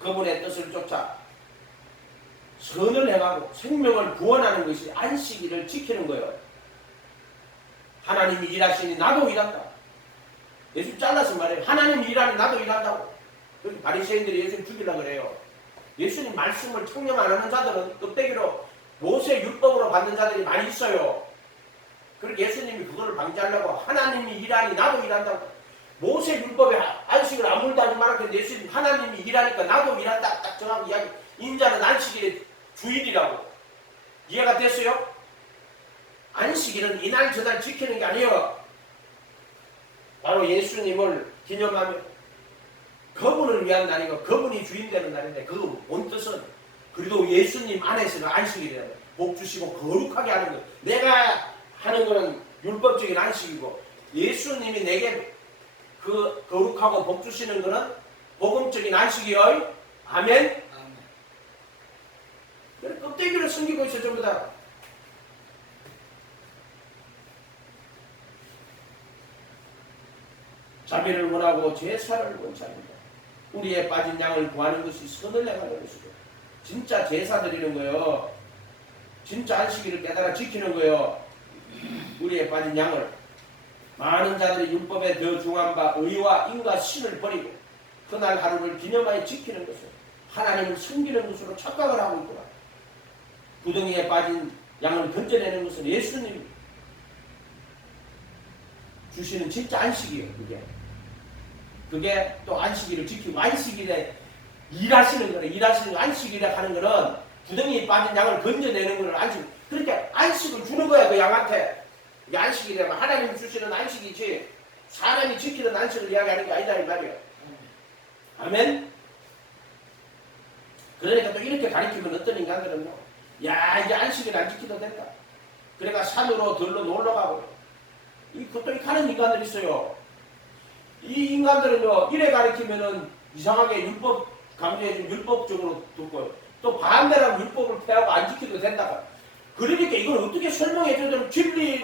그분의 뜻을 쫓아 선을 행하고 생명을 구원하는 것이 안식일을 지키는 거예요. 하나님이 일하시니 나도 일한다. 예수 잘라서 말해요. 하나님이 일하니 나도 일한다고. 바리새인들이 예수님 죽이려고 그래요. 예수님 말씀을 청렴 안 하는 자들은 껍데기로 모세 율법으로 받는 자들이 많이 있어요. 그리고 예수님이 그거를 방지하려고 하나님이 일하니 나도 일한다고. 모세 율법에 안식을 아무도 하지 말았는데 예수님 하나님이 일하니까 나도 일한다. 딱 정확히 이야기. 인자는 안식일의 주일이라고. 이해가 됐어요? 안식일은 이날 저날 지키는 게 아니에요. 바로 예수님을 기념하며 그분을 위한 날이고 그분이 주인 되는 날인데 그 본 뜻은 그래도 예수님 안에서는 안식일이라는 거예요. 복 주시고 거룩하게 하는 것. 내가 하는 거는 율법적인 안식이고 예수님이 내게 그 거룩하고 복 주시는 거는 복음적인 안식이에요. 아멘. 그래 껍데기를 숨기고 있어 전부 다. 자비를 원하고 제사를 원치 않는다. 우리의 빠진 양을 구하는 것이 선을 행하는 것이고 진짜 제사 드리는 거예요. 진짜 안식일을 깨달아 지키는 거예요. 우리의 빠진 양을 많은 자들이 율법에 더 중한 바 의와 인과 신을 버리고 그날 하루를 기념하여 지키는 것을 하나님을 섬기는 것으로 착각을 하고 있구나. 구덩이에 빠진 양을 건져내는 것은 예수님 주시는 진짜 안식이에요. 그게 또 안식일을 지키고 안식일에 일하시는 거는 일하시는 안식일에 하는 거는 구덩이에 빠진 양을 건져내는 거는 안식. 그러니까 안식을 주는 거야 그 양한테. 이 안식이라면 하나님 주시는 안식이지 사람이 지키는 안식을 이야기하는 게 아니다 이 말이야. 아멘. 그러니까 또 이렇게 가르치면 어떤 인간들은요, 야 이제 안식일 안 지켜도 된다. 그러니까 산으로 들로 놀러 가고 그것도 가는 인간들이 있어요. 이 인간들은요 이래 가르치면은 이상하게 율법 강조해주면 율법적으로 두고 또 반대로 율법을 폐하고 안 지켜도 된다. 그러니까 이걸 어떻게 설명해 줘도 진리